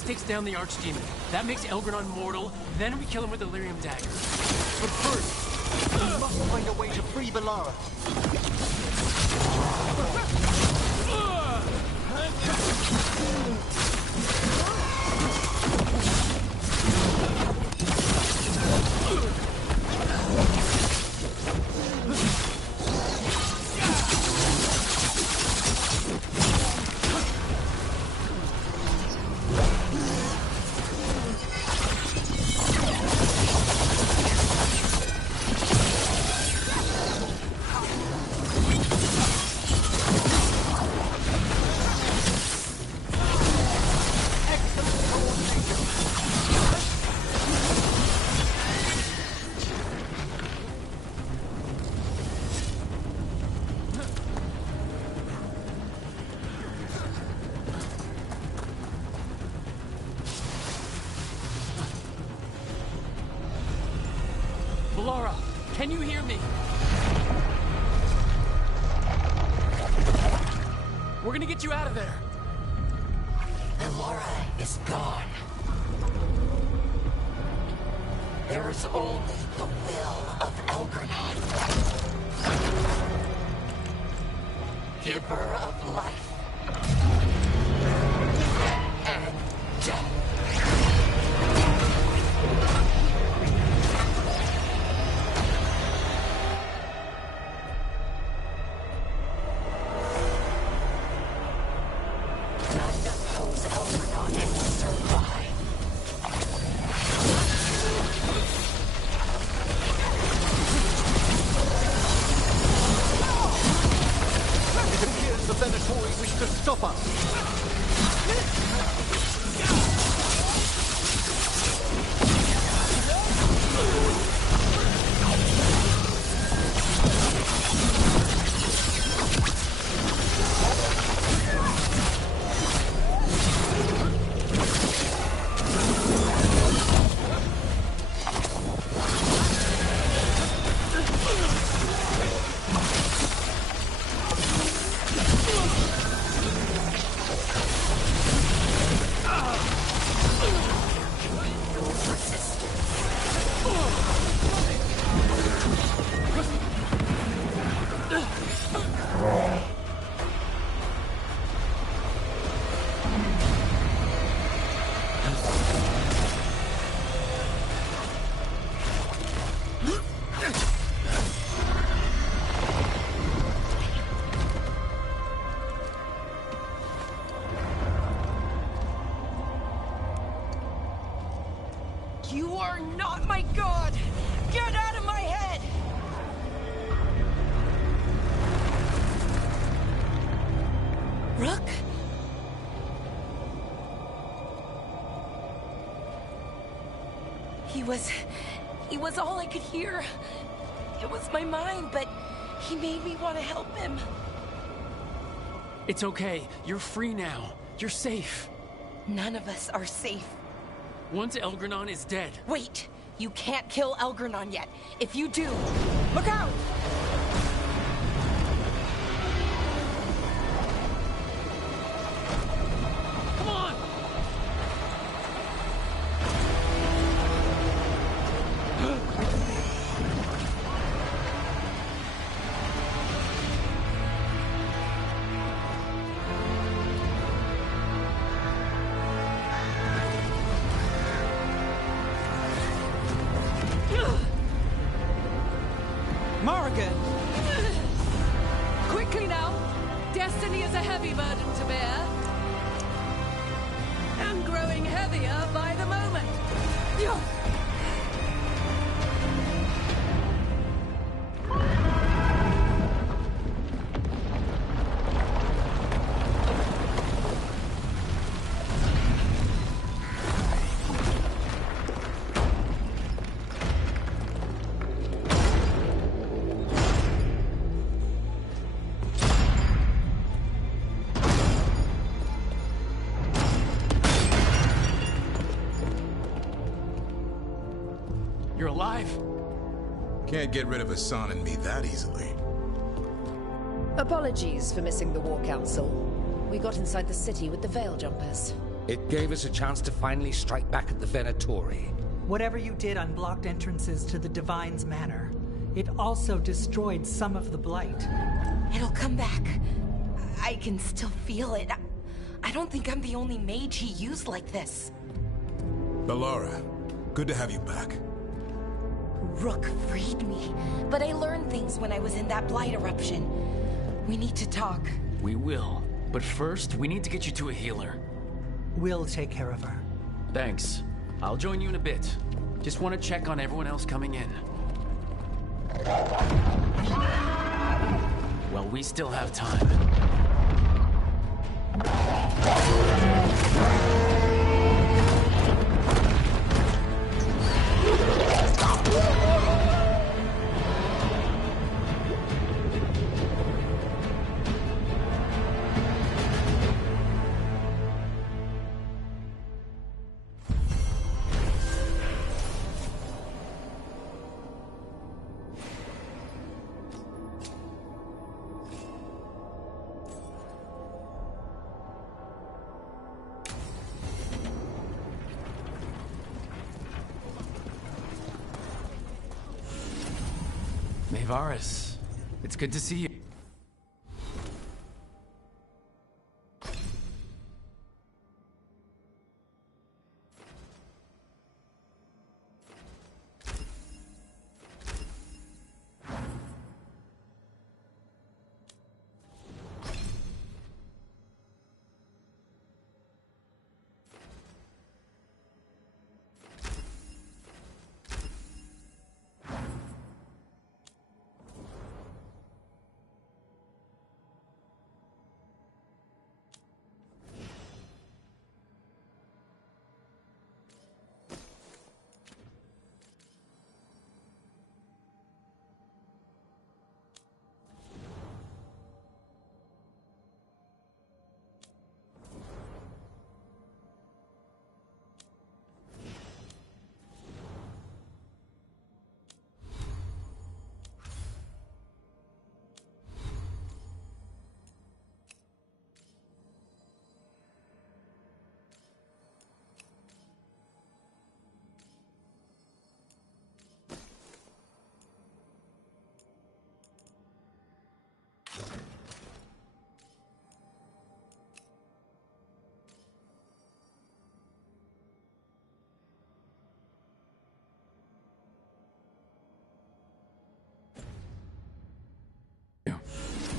Takes down the Archdemon. That makes Elganon mortal, then we kill him with the Lyrium Dagger. But first, we must find a way to free Veilguard. Laura, can you hear me? We're gonna get you out of there. Laura is gone. There is only the will of Elganon, giver of life and death. It appears the Venatori wish to stop us. You are not my god! Get out of my head! Rook? He was all I could hear. It was my mind, but he made me want to help him. It's okay. You're free now. You're safe. None of us are safe. Once Elgranon is dead... Wait! You can't kill Elgranon yet. If you do, look out! Come on! Morrigan! Quickly now! Destiny is a heavy burden to bear. And growing heavier by the moment. You're alive. Can't get rid of Hassan and me that easily. Apologies for missing the War Council. We got inside the city with the Veil Jumpers. It gave us a chance to finally strike back at the Venatori. Whatever you did unblocked entrances to the Divine's Manor. It also destroyed some of the Blight. It'll come back. I can still feel it. I don't think I'm the only mage he used like this. Bellara, good to have you back. Rook freed me, but I learned things when I was in that Blight eruption. We need to talk. We will. But first, we need to get you to a healer. We'll take care of her. Thanks. I'll join you in a bit. Just want to check on everyone else coming in. Well, we still have time. Varys, it's good to see you.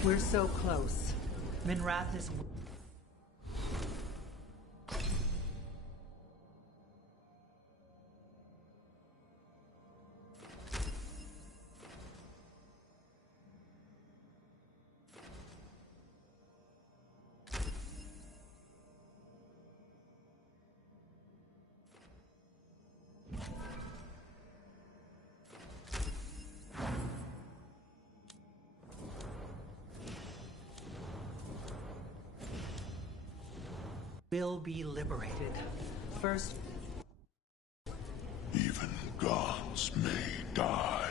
We're so close. Minrath is... will be liberated. First, Even gods may die.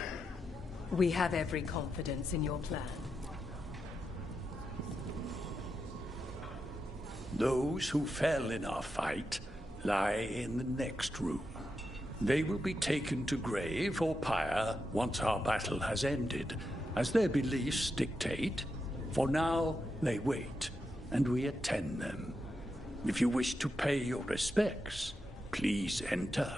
We have every confidence in your plan. Those who fell in our fight lie in the next room. They will be taken to grave or pyre once our battle has ended, as their beliefs dictate. For now, they wait, and we attend them. If you wish to pay your respects, please enter.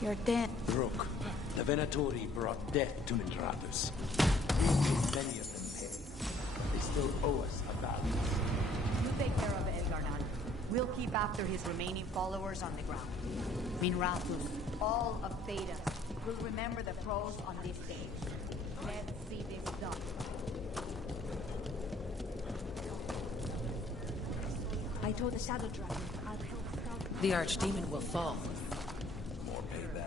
You're dead. Rook, the Venatori brought death to Mindrathus. Many of them paid. They still owe us a balance. You take care of Veilguard. We'll keep after his remaining followers on the ground. Mindrathus, all of Theta, will remember the pros on this stage. Let's see this done. I told the Shadow Dragon I'll help scout. The Archdemon will fall. More payback.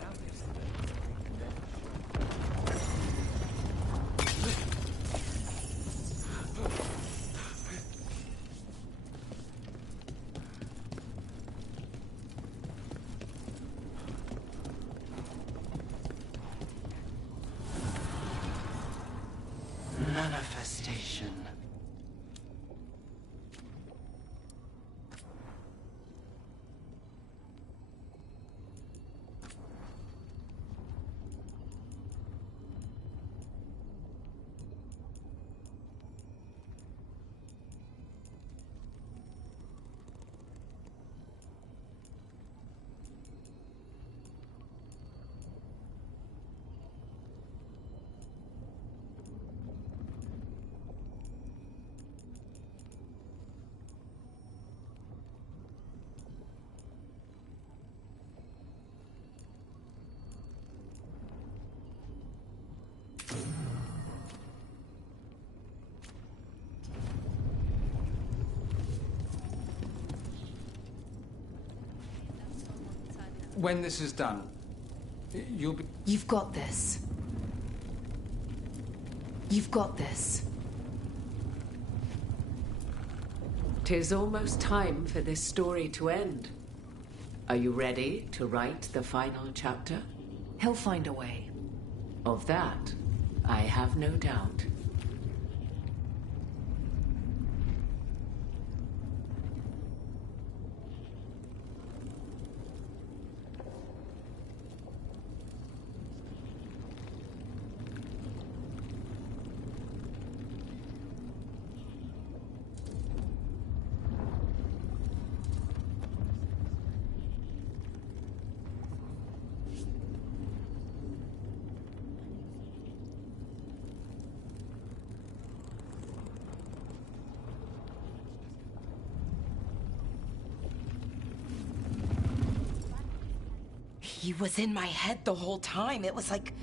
Manifestation. When this is done, you'll be... You've got this. You've got this. 'Tis almost time for this story to end. Are you ready to write the final chapter? He'll find a way. Of that, I have no doubt. He was in my head the whole time. It was like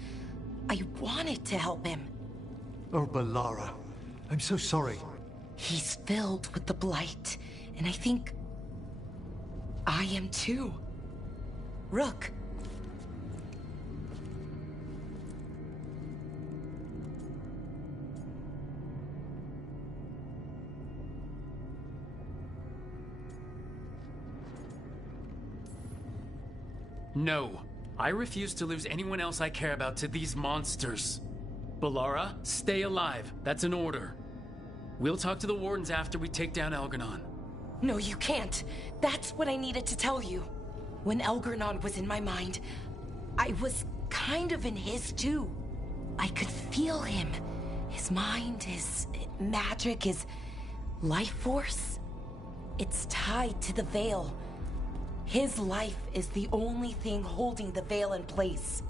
I wanted to help him. Oh, Balara. I'm so sorry. He's filled with the blight, and I think I am too. Rook. No. I refuse to lose anyone else I care about to these monsters. Balara, stay alive. That's an order. We'll talk to the Wardens after we take down Elgar'nan. No, you can't. That's what I needed to tell you. When Elgar'nan was in my mind, I was kind of in his too. I could feel him. His mind, his magic, his life force. It's tied to the Veil. His life is the only thing holding the Veil in place.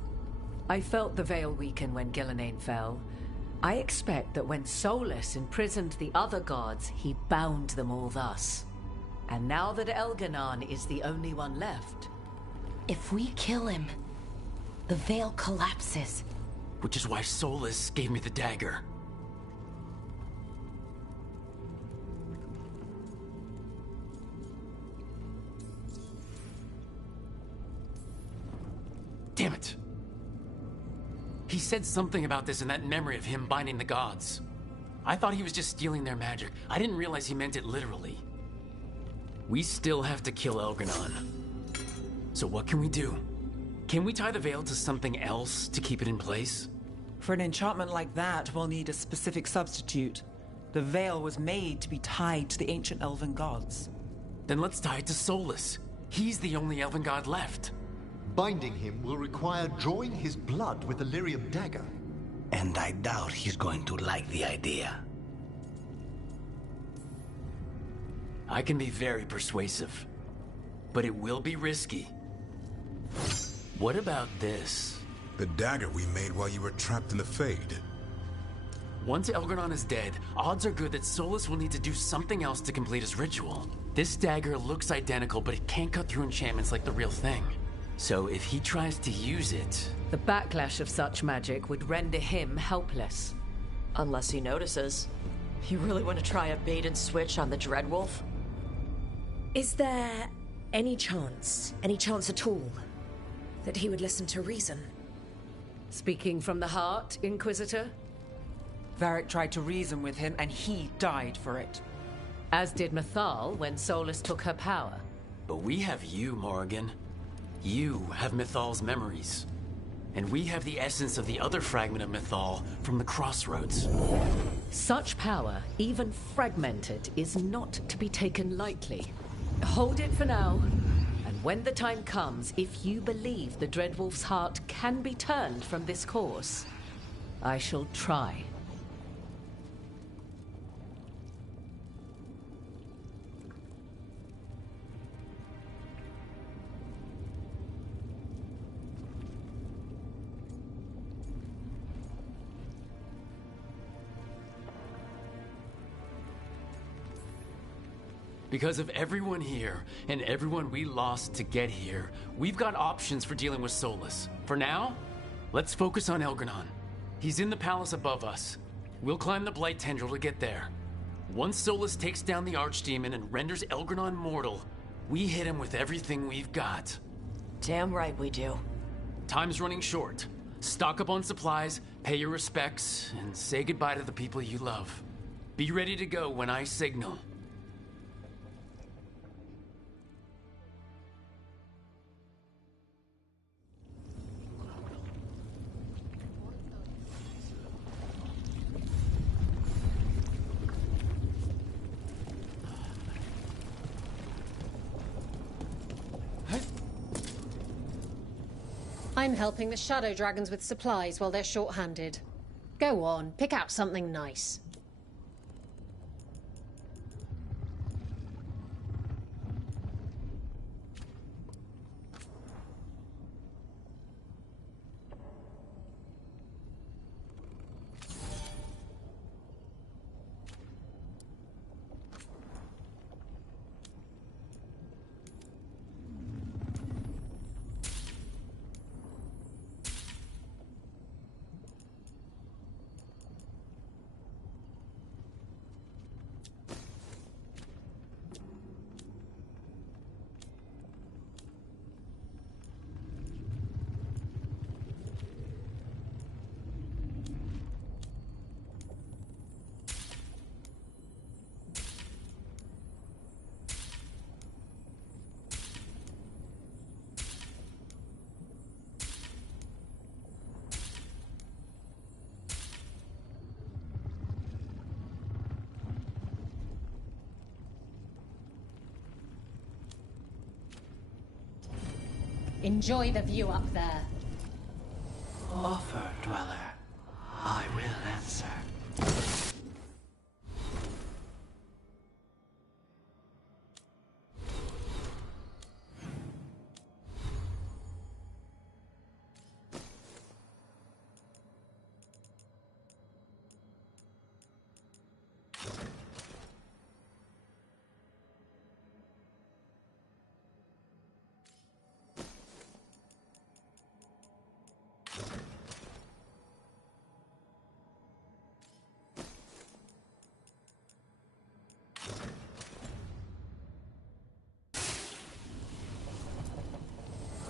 I felt the Veil weaken when Gillenane fell. I expect that when Solus imprisoned the other gods, he bound them all thus. And now that Elgar'nan is the only one left... If we kill him, the Veil collapses. Which is why Solus gave me the dagger. Damn it! He said something about this in that memory of him binding the gods. I thought he was just stealing their magic. I didn't realize he meant it literally. We still have to kill Elgar'nan. So what can we do? Can we tie the Veil to something else to keep it in place? For an enchantment like that, we'll need a specific substitute. The Veil was made to be tied to the ancient elven gods. Then let's tie it to Solus. He's the only elven god left. Binding him will require drawing his blood with the lyrium dagger. And I doubt he's going to like the idea. I can be very persuasive, but it will be risky. What about this? The dagger we made while you were trapped in the Fade. Once Elgar'nan is dead, odds are good that Solus will need to do something else to complete his ritual. This dagger looks identical, but it can't cut through enchantments like the real thing. So if he tries to use it... The backlash of such magic would render him helpless. Unless he notices. You really want to try a bait and switch on the Dreadwolf? Is there any chance at all, that he would listen to reason? Speaking from the heart, Inquisitor? Varric tried to reason with him, and he died for it. As did Mythal when Solus took her power. But we have you, Morrigan. You have Mythal's memories. And we have the essence of the other fragment of Mythal from the Crossroads. Such power, even fragmented, is not to be taken lightly. Hold it for now. And when the time comes, if you believe the Dreadwolf's heart can be turned from this course, I shall try. Because of everyone here, and everyone we lost to get here, we've got options for dealing with Solus. For now, let's focus on Elgar'nan. He's in the palace above us. We'll climb the Blight Tendril to get there. Once Solus takes down the Archdemon and renders Elgar'nan mortal, we hit him with everything we've got. Damn right we do. Time's running short. Stock up on supplies, pay your respects, and say goodbye to the people you love. Be ready to go when I signal. I'm helping the Shadow Dragons with supplies while they're short-handed. Go on, pick out something nice. Enjoy the view up there. Offer, Dweller. I will answer.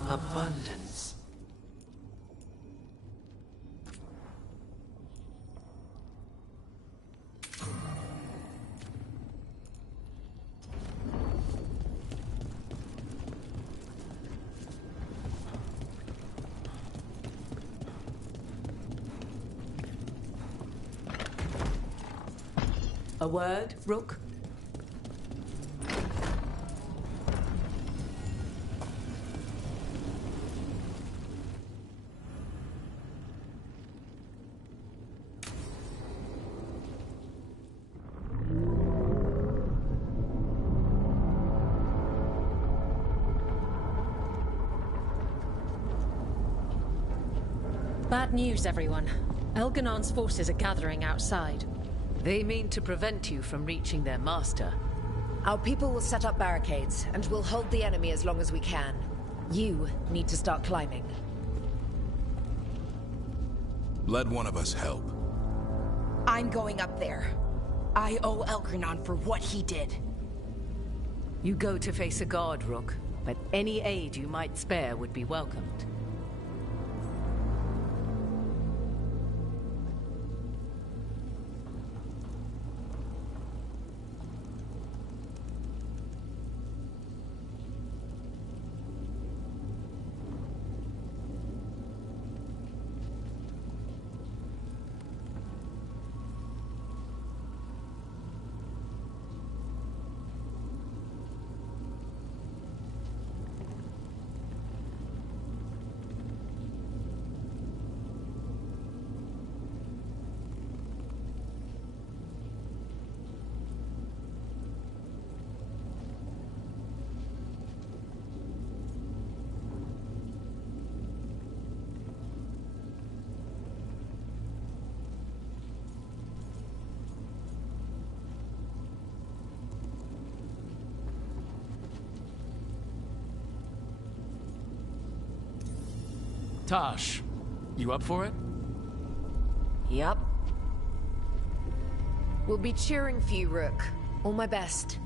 Abundance. A word, Rook? Bad news, everyone. Elganon's forces are gathering outside. They mean to prevent you from reaching their master. Our people will set up barricades, and we'll hold the enemy as long as we can. You need to start climbing. Let one of us help. I'm going up there. I owe Elgarnon for what he did. You go to face a guard, Rook, but any aid you might spare would be welcomed. Tosh, you up for it? Yup. We'll be cheering for you, Rook. All my best.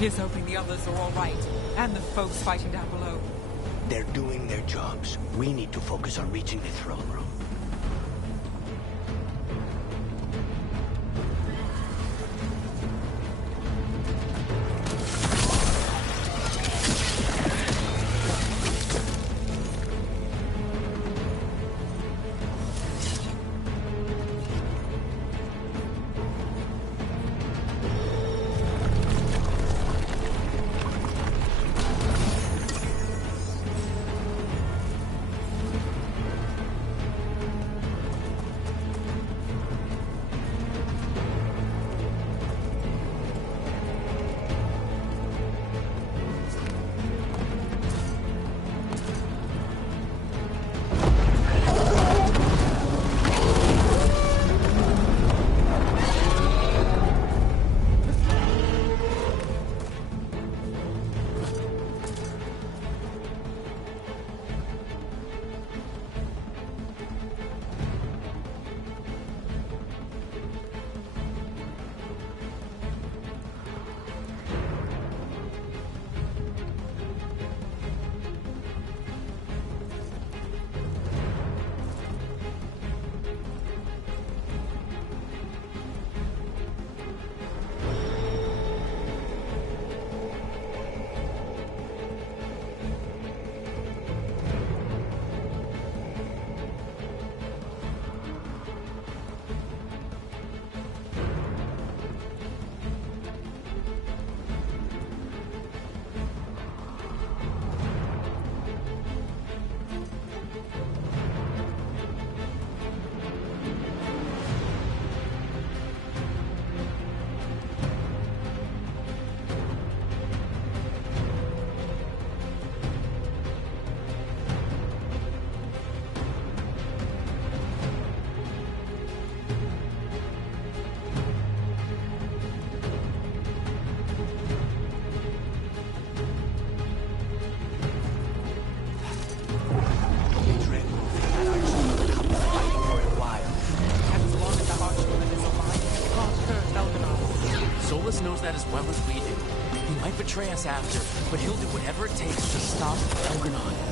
Here's hoping the others are all right, and the folks fighting down below. They're doing their jobs. We need to focus on reaching the throne room. Knows that as well as we do. He might betray us after, but he'll do whatever it takes to stop Elgar'nan.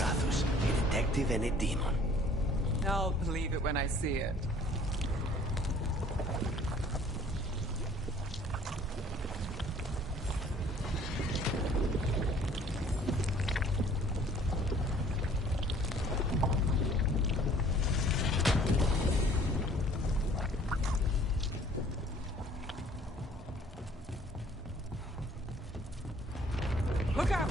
Rathus, a detective and a demon. I'll believe it when I see it. Look out!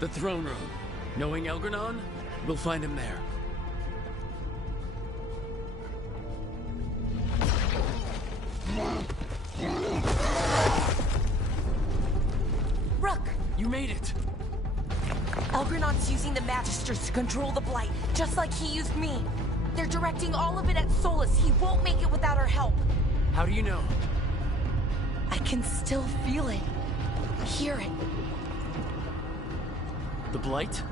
The throne room. Knowing Elgranon, we'll find him there. Rook! You made it! Elgranon's using the Magisters to control the Blight, just like he used me. They're directing all of it at Solus. He won't make it without our help. How do you know? I can still feel it. Hear it. The Blight?